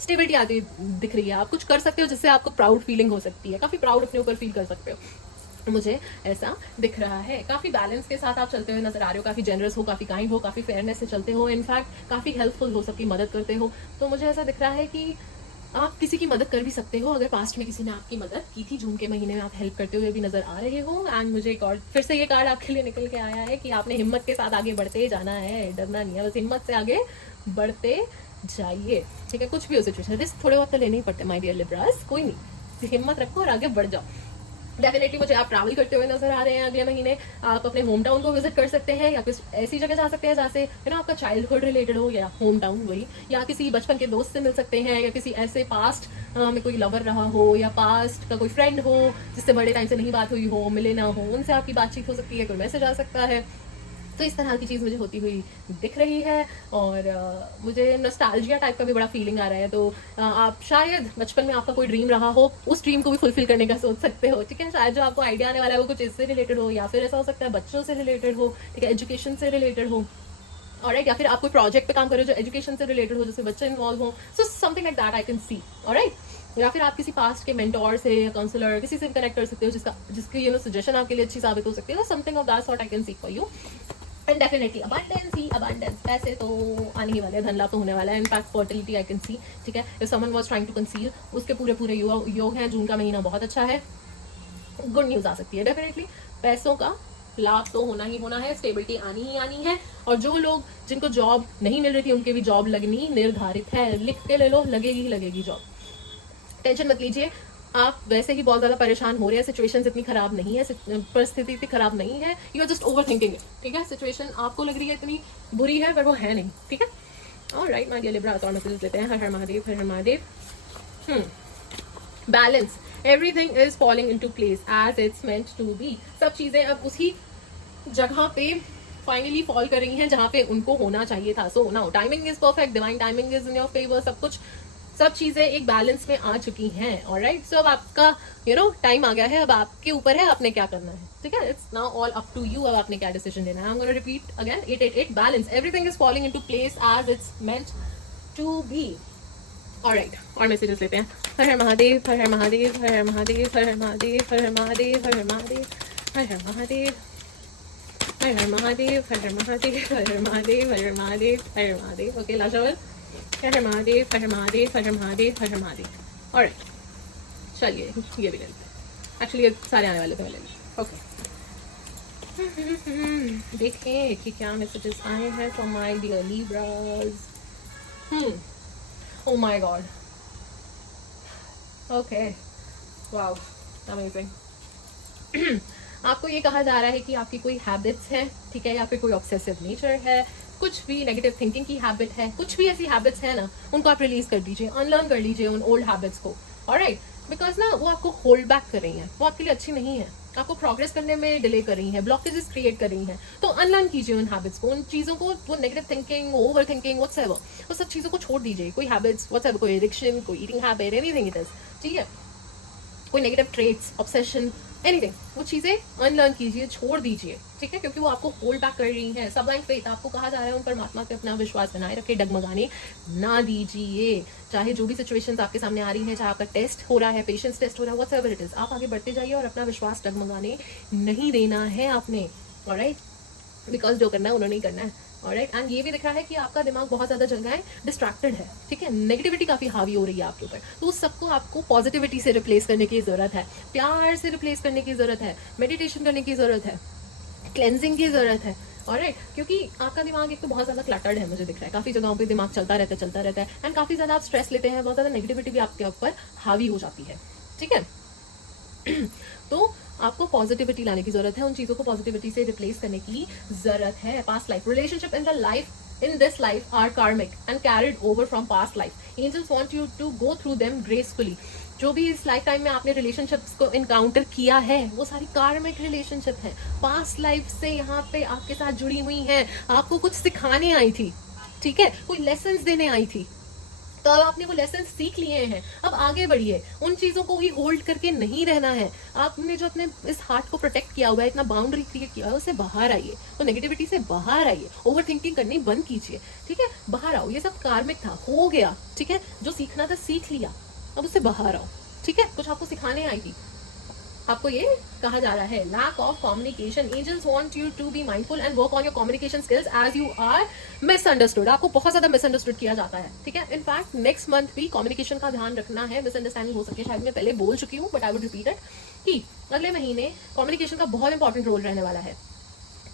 स्टेबिलिटी आती दिख रही है, आप कुछ कर सकते हो जिससे आपको प्राउड फीलिंग हो सकती है, काफी प्राउड अपने ऊपर फील कर सकते हो, मुझे ऐसा दिख रहा है। काफी बैलेंस के साथ आप चलते हुए नजर आ रहे हो, काफी जेनरस हो, काफी काइंड हो, काफी फेयरनेस से चलते हो, इनफैक्ट काफी हेल्पफुल हो, सबकी मदद करते हो। तो मुझे ऐसा दिख रहा है कि आप किसी की मदद कर भी सकते हो, अगर पास्ट में किसी ने आपकी मदद की थी, जून के महीने में आप हेल्प करते हुए भी नजर आ रहे हो। एंड मुझे एक और फिर से ये कार्ड आपके लिए निकल के आया है कि आपने हिम्मत के साथ आगे बढ़ते जाना है, डरना नहीं है, बस हिम्मत से आगे बढ़ते जाइए, ठीक है। कुछ भी हो सिचुएशन, रिस्क थोड़े बहुत तो लेने ही पड़ते माय डियर लिब्रास, कोई नहीं, हिम्मत रखो और आगे बढ़ जाओ। डेफिनेटली मुझे आप ट्रैवल करते हुए नजर आ रहे हैं अगले महीने, आप अपने होम टाउन को विजिट कर सकते हैं, या फिर ऐसी जगह जा सकते हैं जहाँ से आपका चाइल्डहुड रिलेटेड हो, या होम टाउन वही, या किसी बचपन के दोस्त से मिल सकते हैं, या किसी ऐसे पास्ट में कोई लवर रहा हो, या पास्ट का कोई फ्रेंड हो जिससे बड़े टाइम से नहीं बात हुई हो, मिले ना हो, उनसे आपकी बातचीत हो सकती है, कोई मैसेज आ सकता है। तो इस तरह की चीज़ मुझे होती हुई दिख रही है, और मुझे नॉस्टैल्जिया टाइप का भी बड़ा फीलिंग आ रहा है। तो आप शायद बचपन में आपका कोई ड्रीम रहा हो, उस ड्रीम को भी फुलफिल करने का सोच सकते हो, ठीक है। शायद जो आपको आइडिया आने वाला है वो कुछ इससे रिलेटेड हो, या फिर ऐसा हो सकता है बच्चों से रिलेटेड हो, ठीक है, एजुकेशन से रिलेटेड हो, ऑलराइट, या फिर आप कोई प्रोजेक्ट पे काम कर रहे हो जो एजुकेशन से रिलेटेड हो, जैसे बच्चे इन्वॉल्व हो, so something like that I can C, alright. या फिर आप किसी पास्ट के मेंटोर से या काउंसलर किसी से कनेक्ट कर सकते हो, जिसकी सजेशन आपके लिए अच्छी साबित हो सकती है, something of that sort I can C for you. And definitely abundance, पैसे तो आने ही वाले हैं, धन लाभ तो होने वाला है। In fact fertility I can see, ठीक है, if someone was trying to conceive, उसके पूरे योग हैं। जून का महीना बहुत अच्छा है, गुड न्यूज आ सकती है डेफिनेटली, पैसों का लाभ तो होना ही होना है, स्टेबिलिटी आनी ही आनी है। और जो लोग जिनको जॉब नहीं मिल रही थी उनके भी जॉब लगनी निर्धारित है, लिख के ले लो, लगेगी जॉब, टेंशन मत लीजिए। आप वैसे ही बहुत ज्यादा परेशान हो रहे हैं, सिचुएशन इतनी खराब नहीं है, परिस्थिति इतनी खराब नहीं है, you are just over thinking it, ठीक है। सिचुएशन आपको लग रही है इतनी बुरी है, पर वो है नहीं, ठीक है। ऑलराइट माय डियर लिब्रा, और मैसेजेस लेते हैं। हर हर महादेव, हर हर Mahadev. Balance, everything is falling into place as it's meant to be. सब चीजें अब उसी जगह पे फाइनली फॉल कर रही हैं जहां पे उनको होना चाहिए था। So now timing is perfect, divine timing is in your favour, सब चीजें एक बैलेंस में आ चुकी हैं, ऑलराइट। सो अब आपका टाइम आ गया है, अब आपके ऊपर है आपने क्या करना है, ठीक है। It's now all up to you, अब आपने क्या डिसीजन लेना है। I am gonna repeat again, 888 balance, everything is falling into place as it's meant to be, alright. और मैसेजेस लेते हैं। हर हर महादेव, हर हर महादेव, हर हर महादेव, हर हर महादेव, हर हर महादेव, हर हर महादेव, हर हर महादेव, हर हर महादेव, हर हर महादेव, हर हर महादेव, हर हर महादेव, हर हर महादेव। ओके, लास्ट लेवल, हर हर महादेव, हर हर महादेव, हर हर महादेव, हर हर महादेव। ऑलराइट, चलिए ये भी ले लेते हैं। एक्चुअली ये सारे आने वाले थे पहले। ओके, देखें कि क्या मैसेजेस आए हैं for my dear Libras. Oh my God, okay, wow, amazing. आपको ये कहा जा रहा है कि आपकी कोई हैबिट्स है, ठीक है, या फिर कोई ऑब्सेसिव नेचर है, कुछ भी नेगेटिव थिंकिंग की हैबिट है, कुछ भी ऐसी हैबिट्स है ना, उनको आप रिलीज कर दीजिए, अनलर्न कर लीजिए उन ओल्ड हैबिट्स को। ऑलराइट, बिकॉज ना वो आपको होल्ड बैक कर रही हैं, वो आपके लिए अच्छी नहीं है, आपको प्रोग्रेस करने में डिले कर रही हैं, ब्लॉकेजेस क्रिएट कर रही हैं। तो अनलर्न कीजिए उन हैबिट्स को, उन चीज़ों को, वो negative thinking, over thinking, whatsoever, वो सब चीज़ों को छोड़ दीजिए। कोई हैबिट्स व्हाट्सएवर, कोई एडिक्शन, कोई eating habit, anything it is, ठीक है, कोई नेगेटिव ट्रेट्स, ऑब्सेशन, एनीथिंग, वो चीज़ें अनलर्न कीजिए, छोड़ दीजिए, ठीक है, क्योंकि वो आपको होल्ड बैक कर रही हैं। सबलाइन फेथ, आपको कहा जा रहा है उन परमात्मा पे अपना विश्वास बनाए रखे, डगमगाने ना दीजिए। चाहे जो भी सिचुएशंस आपके सामने आ रही हैं, चाहे आपका टेस्ट हो रहा है, पेशेंस टेस्ट हो रहा है, व्हाटएवर इट इज, आप आगे बढ़ते जाइए और अपना विश्वास डगमगाने नहीं देना है आपने। ऑलराइट, बिकॉज जो करना है उन्होंने ही करना है। ऑलराइट, एंड ये भी दिख रहा है कि आपका दिमाग बहुत ज्यादा चल रहा है, डिस्ट्रैक्टेड है, ठीक है, नेगेटिविटी काफी हावी हो रही है आपके ऊपर। तो उस सबको आपको पॉजिटिविटी से रिप्लेस करने की जरूरत है, प्यार से रिप्लेस करने की जरूरत है, मेडिटेशन करने की जरूरत है, क्लेंजिंग की जरूरत है। ऑलराइट, क्योंकि आपका दिमाग एक तो बहुत ज्यादा क्लटर्ड है, मुझे दिख रहा है, काफी जगहों पे दिमाग चलता रहता है, एंड काफी ज्यादा आप स्ट्रेस लेते हैं, बहुत ज्यादा नेगेटिविटी भी आपके ऊपर हावी हो जाती है, ठीक है। तो आपको पॉजिटिविटी लाने की जरूरत है, उन चीजों को पॉजिटिविटी से रिप्लेस करने की जरूरत है। Past life relationship in the life in this life are karmic and carried over from past life. Angels want you to go through them gracefully. जो भी इस लाइफ टाइम में आपने रिलेशनशिप्स को इनकाउंटर किया है, वो सारी कार्मिक रिलेशनशिप है, पास्ट लाइफ से यहाँ पे आपके साथ जुड़ी हुई हैं, आपको कुछ सिखाने आई थी, ठीक है, कोई लेसन्स देने आई थी। तो अब आपने वो लेसन सीख लिए हैं, अब आगे बढ़िए, उन चीजों को ही होल्ड करके नहीं रहना है। आपने जो अपने इस हार्ट को प्रोटेक्ट किया हुआ है, इतना बाउंड्री क्रिएट किया है, उससे बाहर आइए, तो नेगेटिविटी से बाहर आइए, ओवर थिंकिंग करनी बंद कीजिए, ठीक है, बाहर आओ। ये सब कार्मिक था, हो गया, ठीक है, जो सीखना था सीख लिया, अब उससे बाहर आओ, ठीक है। कुछ आपको सिखाने आई थी, आपको ये कहा जा रहा है, lack of communication. Angels want you to be mindful and work on your communication skills as you are misunderstood. आपको बहुत ज्यादा मिसअंडरस्टूड किया जाता है, ठीक है। इनफैक्ट नेक्स्ट मंथ भी कम्युनिकेशन का ध्यान रखना है, मिसअंडरस्टैंडिंग हो सकती है, शायद मैं पहले बोल चुकी हूँ, but I would repeat it, कि अगले महीने कम्युनिकेशन का बहुत इंपॉर्टेंट रोल रहने वाला है।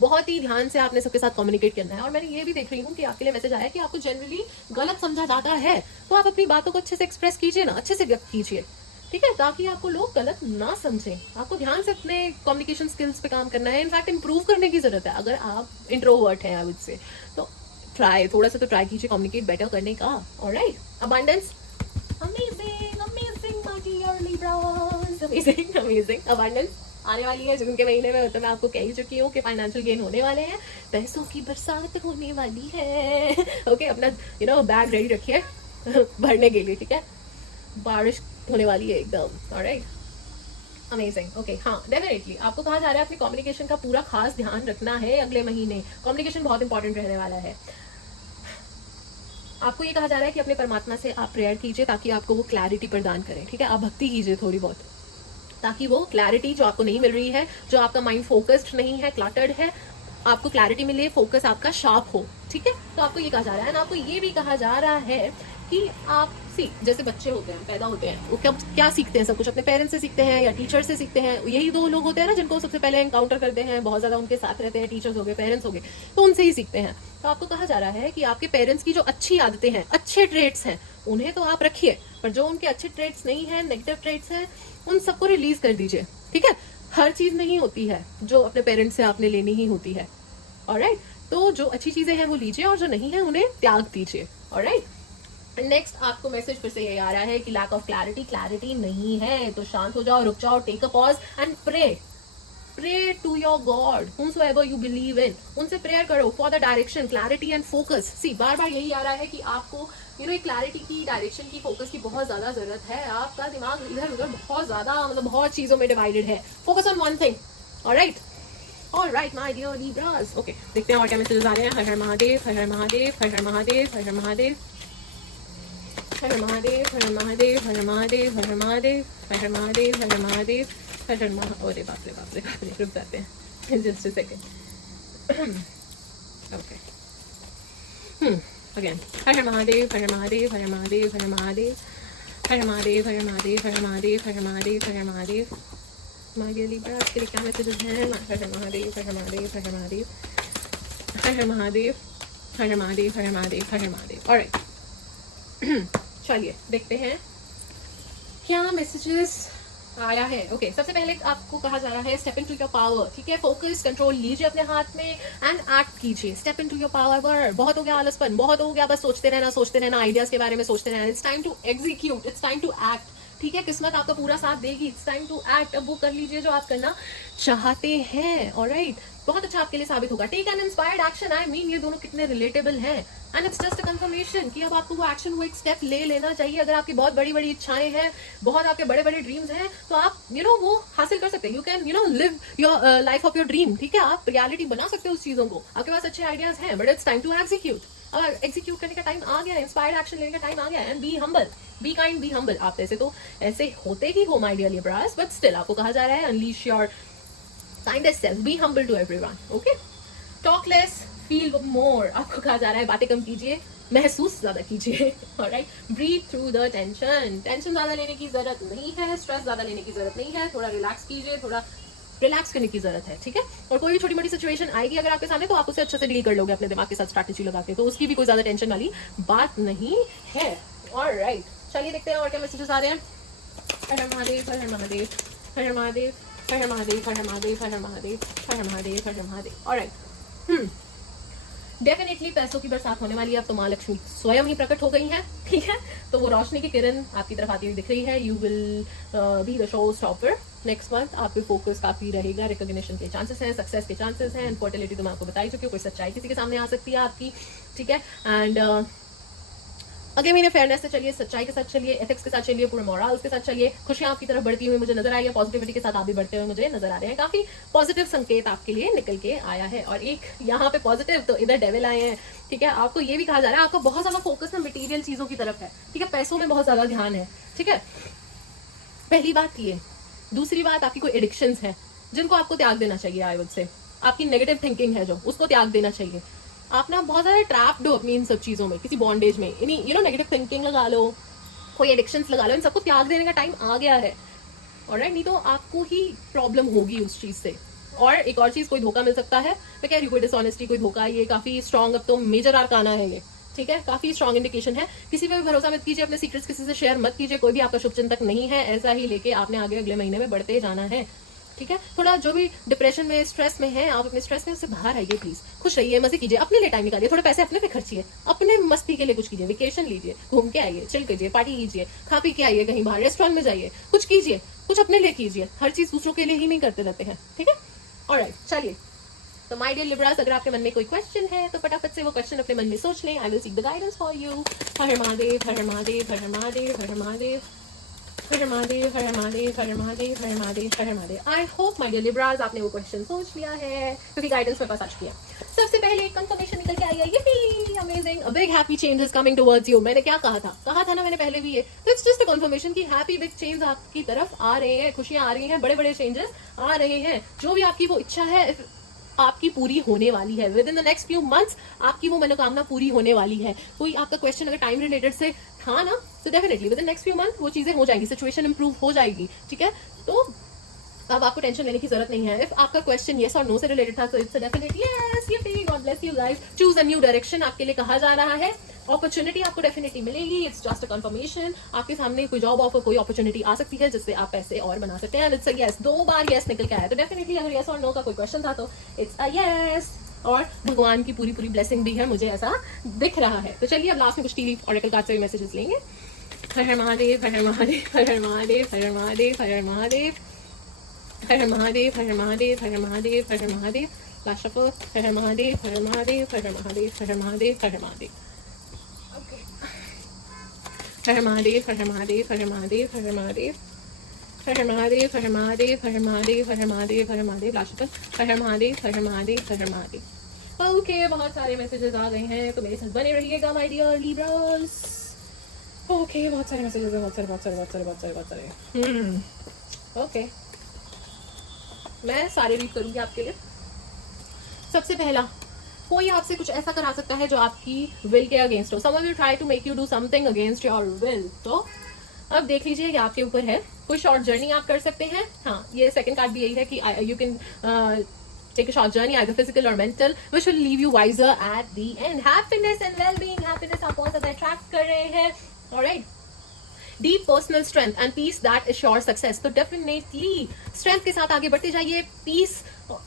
बहुत ही ध्यान से आपने सबके साथ कम्युनिकेट करना है। और मैंने ये भी देख रही हूँ कि आपके लिए मैसेज आया कि आपको जनरली गलत समझा जाता है, तो आप अपनी बातों को अच्छे से एक्सप्रेस कीजिए ना, अच्छे से व्यक्त कीजिए, ठीक है, ताकि आपको लोग गलत ना समझें। आपको ध्यान से अपने कम्युनिकेशन स्किल्स पे काम करना है, इनफैक्ट इंप्रूव करने की जरूरत है। अगर आप इंट्रोवर्ट हैं, आई वुड से, तो थोड़ा सा तो ट्राई कीजिए कम्युनिकेट बेटर करने का। Alright, abundance, amazing amazing my dear Libras, amazing amazing abundance आने वाली है जून के महीने में। तो मैं आपको कह ही चुकी हूँ कि फाइनेंशियल गेन होने वाले हैं, पैसों की बरसात होने वाली है। ओके, अपना बैग रेडी रखिए भरने के लिए, ठीक है, बारिश होने वाली है एकदम। Alright, amazing. ओके, हाँ, डेफिनेटली आपको कहा जा रहा है अपने कम्युनिकेशन का पूरा खास ध्यान रखना है। अगले महीने कम्युनिकेशन बहुत इंपॉर्टेंट रहने वाला है। आपको ये कहा जा रहा है कि अपने परमात्मा से आप प्रेयर कीजिए ताकि आपको वो क्लैरिटी प्रदान करें, ठीक है। आप भक्ति कीजिए थोड़ी बहुत, ताकि वो क्लैरिटी जो आपको नहीं मिल रही है, जो आपका माइंड फोकस्ड नहीं है, क्लटर्ड है, आपको क्लैरिटी मिले, फोकस आपका शार्प हो, ठीक है। तो आपको ये कहा जा रहा है ना, आपको ये भी कहा जा रहा है कि आप जैसे बच्चे होते हैं, पैदा होते हैं, वो क्या सीखते हैं, सब कुछ अपने पेरेंट्स से सीखते हैं या टीचर से सीखते हैं। यही दो लोग होते हैं ना जिनको सबसे पहले एनकाउंटर करते हैं, बहुत ज्यादा उनके साथ रहते हैं, टीचर्स हो गए, पेरेंट्स हो गए, तो उनसे ही सीखते हैं। तो आपको कहा जा रहा है कि आपके पेरेंट्स की जो अच्छी आदतें हैं, अच्छे ट्रेट्स हैं, उन्हें तो आप रखिए, पर जो उनके अच्छे ट्रेट्स नहीं है, नेगेटिव ट्रेट्स हैं, उन सबको रिलीज कर दीजिए, ठीक है। हर चीज नहीं होती है जो अपने पेरेंट्स से आपने लेनी ही होती है। ऑलराइट, तो जो अच्छी चीजें हैं वो लीजिए और जो नहीं है उन्हें त्याग दीजिए। ऑलराइट, नेक्स्ट आपको मैसेज फिर से ये आ रहा है कि लैक ऑफ क्लैरिटी नहीं है, तो शांत हो जाओ, रुक जाओ, take a pause and pray to your God whomsoever you believe in। उनसे प्रेयर करो for the direction, clarity and focus. See, बार बार यही आ रहा है कि आपको एक क्लैरिटी की, डायरेक्शन की, फोकस की बहुत ज्यादा जरूरत है। आपका दिमाग इधर उधर बहुत ज्यादा, मतलब बहुत चीजों में डिवाइडेड है। Focus on one thing. Alright my dear Libras. Okay, देखते हैं और क्या मैसेजेस आ रहे हैं। हर हर महादेव, हर हर महादेव, हर हर महादेव, हर हर महादेव, हर हर महादेव, हर हर महादेव, हर हर महादेव, हर हर महादेव, हर हर महादेव, हर हर महादेव, हर महा, अरे बाप रे बाप रे बाप रे, रुक जाते हैं just a second. Okay, again, Har Mahadev, her Mahadev, her Mahadev, her Mahadev, her Mahadev, her Mahadev, her Mahadev, her Mahadev, her Mahadev. My dear Libra, आपके लिए क्या मैसेजेस हैं? हर महादेव, हर महादेव, हर महादेव, हर महादेव, हर महादेव, हर महादेव, हर महादेव। ऑलराइट, चलिए देखते हैं क्या मैसेजेस आया है। ओके, सबसे पहले आपको कहा जा रहा है स्टेप इनटू योर पावर, ठीक है। फोकस, कंट्रोल लीजिए अपने हाथ में एंड एक्ट कीजिए। Step into your power. बहुत हो गया आलसपन, बहुत हो गया बस सोचते रहना, आइडियाज के बारे में सोचते रहना। It's time to execute, it's time to act, ठीक है। किस्मत आपका पूरा साथ देगी। It's time to act. अब वो कर लीजिए जो आप करना चाहते हैं। ऑलराइट, बहुत अच्छा आपके लिए साबित होगा। Take an inspired action. I mean ये दोनों कितने रिलेटेबल हैं and it's just a confirmation कि अब आपको वो एक्शन, वो एक स्टेप ले लेना चाहिए। अगर आपकी बहुत बड़ी बड़ी इच्छाएं हैं, बहुत आपके बड़े बड़े ड्रीम्स हैं, तो आप वो हासिल कर सकते हैं। You can live your life of your dream, ठीक है। आप रियलिटी बना सकते हो उस चीजों को। आपके पास अच्छे आइडियाज हैं, but it's time to execute. और एग्जीक्यूट करने का टाइम आ गया है, इंस्पायर्ड एक्शन लेने का टाइम आ गया है। And be humble, be kind, be humble. आप ऐसे तो ऐसे होते ही हो my dear Libras, but still आपको कहा जा रहा है unleash your kindest self, be humble to everyone. Okay, talk less, feel more. आपको कहा जा रहा है बातें कम कीजिए, महसूस ज्यादा कीजिए। Alright, breathe through the tension. Tension ज्यादा लेने की जरूरत नहीं है, स्ट्रेस ज्यादा लेने की जरूरत नहीं है। थोड़ा रिलैक्स कीजिए, थोड़ा रिलैक्स करने की जरूरत है, ठीक है। और कोई भी छोटी मोटी सिचुएशन आएगी अगर आपके सामने, तो आप उसे अच्छे से डील कर लोगे अपने दिमाग के साथ स्ट्रैटेजी लगा के, तो उसकी भी कोई ज्यादा टेंशन वाली बात नहीं है। ऑलराइट, चलिए देखते हैं और क्या मैसेजेस आ रहे हैं। हर महादेव, हर महादेव, हर महादेव, हर महादेव, हर महादेव, हर महादेव, हर महादेव, हर महादेव। ऑलराइट, डेफिनेटली पैसों की बरसात होने वाली है। अब तो माँ लक्ष्मी स्वयं ही प्रकट हो गई हैं, ठीक है। तो वो रोशनी की किरण आपकी तरफ आती हुई दिख रही है। You will be the show stopper next month. आपके फोकस काफी रहेगा, रिकॉग्निशन के चांसेस हैं, सक्सेस के चांसेस हैं। इनफर्टिलिटी तो मैं आपको बता ही चुकी हूँ, कोई सच्चाई किसी के सामने आ सकती है आपकी, ठीक है। एंड अगले महीने फेयरनेस से चलिए, सच्चाई के साथ चलिए, एथिक्स के साथ चलिए, पूरे मॉरल्स के साथ चलिए। खुशियां आपकी तरफ बढ़ती हुई मुझे नजर आई है, पॉजिटिविटी के साथ आप भी बढ़ते हुए मुझे नजर आ रहे हैं। काफी पॉजिटिव संकेत आपके लिए निकल के आया है। और एक यहाँ पे पॉजिटिव, तो इधर डेविल आए हैं, ठीक है। आपको ये भी कहा जा रहा है आपका बहुत ज्यादा फोकस ना मटेरियल चीजों की तरफ है, ठीक है। पैसों में बहुत ज्यादा ध्यान है, ठीक है। पहली बात ये। दूसरी बात, आपकी कोई एडिक्शंस है जिनको आपको त्याग देना चाहिए। आई वुड से आपकी नेगेटिव थिंकिंग है जो, उसको त्याग देना चाहिए। आप ना बहुत ज्यादा ट्रैप्ड हो अपनी इन सब चीजों में, किसी बॉन्डेज में। नेगेटिव थिंकिंग लगा लो, कोई एडिक्शंस लगा लो, इन सबको त्याग देने का टाइम आ गया है। ऑलराइट, नहीं तो आपको ही प्रॉब्लम होगी उस चीज से। और एक और चीज, कोई धोखा मिल सकता है, मैं कह रही हूँ, कोई डिसऑनेस्टी, कोई धोखा। ये काफी स्ट्रॉन्ग, अब तो मेजर आर्काना है ये, ठीक है। काफी स्ट्रॉन्ग इंडिकेशन है। किसी पे भी भरोसा मत कीजिए, अपने सीक्रेट्स किसी से शेयर मत कीजिए। कोई भी आपका शुभचिंतक नहीं है। ऐसा ही लेके आपने आगे अगले महीने में बढ़ते जाना है, ठीक है। थोड़ा जो भी डिप्रेशन में, स्ट्रेस में है, आप अपने स्ट्रेस में उससे बाहर आइए प्लीज। खुश रहिए, मजे कीजिए, अपने लिए टाइम निकालिए, थोड़े पैसे अपने पे खर्चिए, अपने मस्ती के लिए कुछ कीजिए, वेकेशन लीजिए, घूम के आइए, चिल कीजिए, पार्टी कीजिए, खा पी के आइए, कहीं बाहर रेस्टोरेंट में जाइए, कुछ कीजिए, कुछ अपने लिए कीजिए। हर चीज दूसरों के लिए ही नहीं करते रहते हैं, ठीक है। ऑलराइट, चलिए। तो माय डियर लिब्रास, अगर आपके मन में कोई क्वेश्चन है तो फटाफट से वो क्वेश्चन अपने मन में सोच लें। I will seek the guidance for you. हर महादेव, हर महादेव, हर महादेव, हर महादेव, हर महादेव, हर महादेव, हर महादेव, हर महादेव, हर Mahadev. I hope my dear Libras आपने वो क्वेश्चन सोच लिया है, क्योंकि गाइडेंस मेरे पास आ चुकी है। सबसे पहले एक कंफर्मेशन निकल के आई है, ये amazing, a big happy change is coming towards you. मैंने क्या कहा था ना मैंने पहले भी ये, तो इट्स जस्ट अ कंफर्मेशन कि हैप्पी बिग चेंज आपकी तरफ आ रहे हैं, खुशियां आ रही हैं, बड़े बड़े चेंजेस आ रहे हैं। जो भी आपकी वो इच्छा है आपकी पूरी होने वाली है। Within the next few months आपकी वो मनोकामना पूरी होने वाली है। कोई आपका क्वेश्चन अगर टाइम रिलेटेड से था ना, तो definitely with in next few month वो चीजें हो जाएंगी, सिचुएशन इंप्रूव हो जाएगी, ठीक है। तो अब आपको टेंशन लेने की जरूरत नहीं है। इफ आपका क्वेश्चन यस और नो से रिलेटेड था, तो इट्स डेफिनेटली यस, ये God bless you guys, choose a new direction आपके लिए कहा जा रहा है। अपॉर्चुनिटी आपको डेफिनेटली मिलेगी। It's just a confirmation. आपके सामने कोई जॉब ऑफर, कोई अपॉर्चुनिटी आ सकती है जिससे आप पैसे और बना सकते हैं। It's a yes, 2 bar yes निकल के आया, तो डेफिनेटली अगर यस और नो का कोई क्वेश्चन था तो इट्स अ यस। और भगवान की पूरी पूरी ब्लेसिंग भी है, मुझे ऐसा दिख रहा है। तो चलिए अब लास्ट में कुछ टी ऑरेकल कार्ड से भी मैसेजेस लेंगे। हर महादेव, हर महादेव, हर महादेव, हर महादेव, हर महादेव, हर महादेव, हर महादेव, हर महादेव, हर महादेव। Last shuffle. हर महादेव, हर महादेव, हर महादेव, हर महादेव, हर महादेव। हर महादेव, हर महादेव, हर महादेव, हर महादेव, हर महादेव, हर महादेव, हर महादेव, हर महादेव, हर महादेव। Last shuffle. हर महादेव, हर महादेव, हर महादेव। ओके, बहुत सारे मैसेजेस आ गए हैं, तो मेरे साथ बने रहिएगा माय डियर लिब्रास। ओके, बहुत सारे मैसेजेस हैं, बहुत सारे। ओके, मैं सारे रीड करूंगी आपके लिए। सबसे पहला, कोई आपसे कुछ ऐसा करा सकता है जो आपकी विल के अगेंस्ट हो। Someone will try to make you do something against your will. तो अब देख लीजिए ये आपके ऊपर है। कोई शॉर्ट जर्नी आप कर सकते हैं। हाँ, ये सेकंड कार्ड भी यही है कि you can take a short journey, either physical or mental, which will leave you wiser at the end. Happiness and well-being, happiness आप बहुत ज़्यादा attract कर रहे हैं। Alright, deep personal strength and peace that assures success. तो definitely strength के साथ आगे बढ़ते जाइए, peace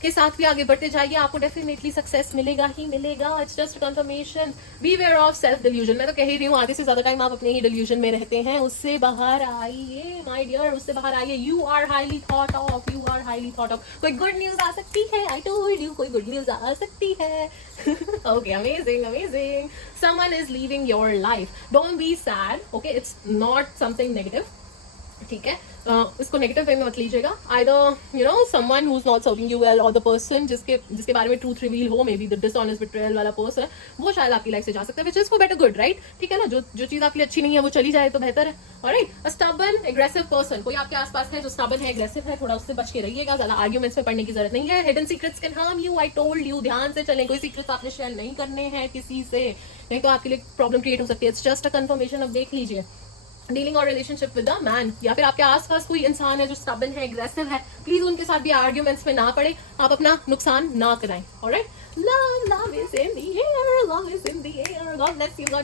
के साथ भी आगे बढ़ते जाइए, आपको डेफिनेटली सक्सेस मिलेगा ही मिलेगा। It's just confirmation. Beware of self delusion. मैं तो कह ही रही हूँ, आधे से ज्यादा टाइम आप अपने ही डिल्यूजन में रहते हैं, उससे बाहर आइए माय डियर, उससे बाहर आइए। You are highly thought of, you are highly thought of. कोई गुड न्यूज आ सकती है, आई टोल्ड यू, कोई गुड न्यूज आ सकती है। Okay, amazing amazing. Someone is leaving your life, don't be sad. Okay, it's not something negative, ठीक है। इसको नेगेटिव वे में मत लीजिएगा। Either you know someone who is not serving you well, और द पर्सन जिसके बारे में ट्रूथ रिवील हो, may be the dishonest betrayal वाला पर्सन, वो शायद आपकी लाइफ से जा सकता है, which is for better good, right? ठीक है ना, जो चीज आपके लिए अच्छी नहीं है वो चली जाए तो बेहतर है। ऑलराइट, अ स्टबर्न एग्रेसिव पर्सन, कोई आपके आसपास है जो स्टबर्न है, एग्रेसिव है, थोड़ा उससे बच के रहिएगा, ज्यादा आर्ग्यूमेंट्स में पढ़ने की जरूरत नहीं है। Hidden secrets can harm you, I told you, ध्यान से चलें, कोई सीक्रेट्स आपने शेयर नहीं करने हैं किसी से, नहीं तो आपके लिए प्रॉब्लम क्रिएट हो सकती है। It's just a confirmation. अब देख लीजिए, डीलिंग और रिलेशनशिप विद अ मैन, या फिर आपके आसपास कोई इंसान है जो स्टबर्न है, एग्रेसिव है, प्लीज उनके साथ भी आर्ग्यूमेंट्स में ना पड़े, आप अपना नुकसान ना कराएं। Alright, love is in the air, love is in the air, God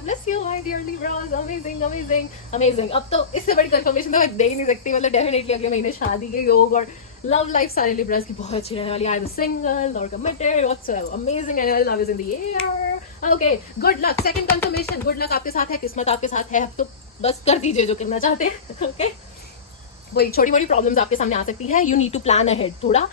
bless you my dear Libras, amazing amazing amazing। अब तो इससे बड़ी कंफर्मेशन तो मैं दे ही नहीं सकती, मतलब डेफिनेटली अगले महीने शादी के योग और लव लाइफ सारे लिब्रास की बहुत अच्छी रहने वाली है, either single or committed whatsoever, amazing and love is in the air। okay, good luck, second confirmation, good luck आपके साथ है, किस्मत आपके साथ है, अब तो बस कर दीजिए जो करना चाहते हैं। ओके, वही छोटी मोटी प्रॉब्लम्स आपके सामने आ सकती है, you need to plan ahead, थोड़ा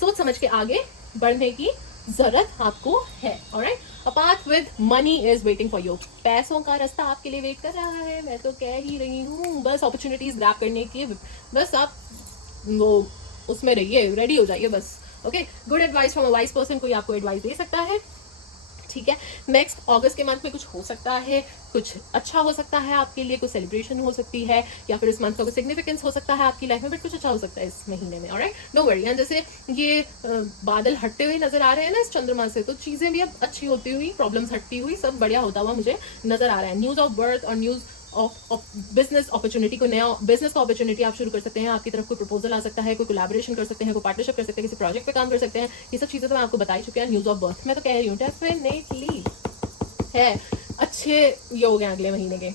सोच समझ के आगे बढ़ने की जरूरत आपको है। Alright, a path with money is waiting for you, पैसों का रास्ता आपके लिए वेट कर रहा है, मैं तो कह ही रही हूँ। बस अपॉर्चुनिटीज ग्रैब करने की, बस आप वो उसमें रहिए, रेडी हो जाइए बस। Okay, good advice from a wise person, कोई आपको एडवाइस दे सकता है, ठीक है। नेक्स्ट अगस्त के मंथ में कुछ हो सकता है, कुछ अच्छा हो सकता है आपके लिए, कुछ सेलिब्रेशन हो सकती है, या फिर इस मंथ का कुछ सिग्निफिकेंस हो सकता है आपकी लाइफ में, बट कुछ अच्छा हो सकता है इस महीने में। Alright, don't worry. एंड जैसे ये बादल हटते हुए नजर आ रहे हैं ना इस चंद्रमा से, तो चीजें भी अब अच्छी होती हुई, प्रॉब्लम्स हटती हुई, सब बढ़िया होता हुआ मुझे नजर आ रहा है। न्यूज ऑफ बर्थ और न्यूज ऑफ बिजनेस अपॉर्चुनिटी, को नया बिजनेस का अपॉर्चुनिटी आप शुरू कर सकते हैं, आपकी तरफ कोई प्रपोजल आ सकता है, कोई कोलैबोरेशन कर सकते हैं, कोई पार्टनरशिप कर सकते हैं, किसी प्रोजेक्ट पे काम कर सकते हैं, ये सब चीजें तो मैं आपको बता ही चुकी हूँ। न्यूज ऑफ बर्थ मैं तो कह रही हूँ डेफिनेटली है, अच्छे योग हैं अगले महीने के।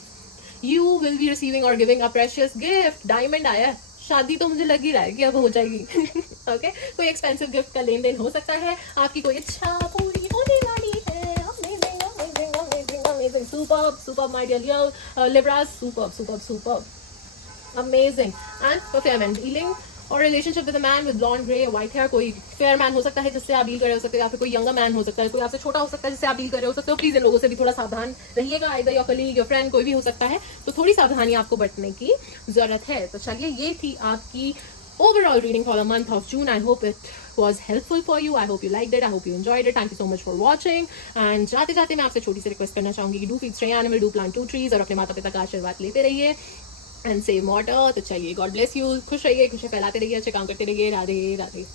यू विल बी रिसीविंग और giving a precious gift, diamond आया है, शादी तो मुझे लग ही रहा है कि अब हो जाएगी। ओके, कोई एक्सपेंसिव गिफ्ट का लेन देन हो सकता है, आपकी कोई इच्छा पूरी होने वाली है। Amazing, superb my dear Libras, superb, amazing। And for feminine dealing और relationship with a man with blonde grey white hair, कोई फेयर मैन हो सकता है जिससे आप डील कर रहे हो सकते हो, या फिर कोई यंगर मैन हो सकता है, कोई आपसे छोटा हो सकता है जिससे आप डील कर रहे हो सकते हो। प्लीज इन लोगों से भी थोड़ा सावधान रहिएगा, either your colleague, your friend, कोई भी हो सकता है, तो थोड़ी सावधानी आपको बरतने की जरूरत है। तो चलिए, ये थी आपकी overall reading for the month of June. I hope it was helpful for you. I hope you liked it. I hope you enjoyed it. Thank you so much for watching. And जाते जाते मैं आपसे छोटी सी request करना चाहूंगी कि do feed stray animal, do plant 2 trees, और अपने माता पिता का आशीर्वाद लेते रहिए एंड सेव वाटर। तो चलिए, गॉड ब्लेस यू, खुश रहिए, खुशी फैलाते रहिए, अच्छे काम करते रहिए। राधे राधे।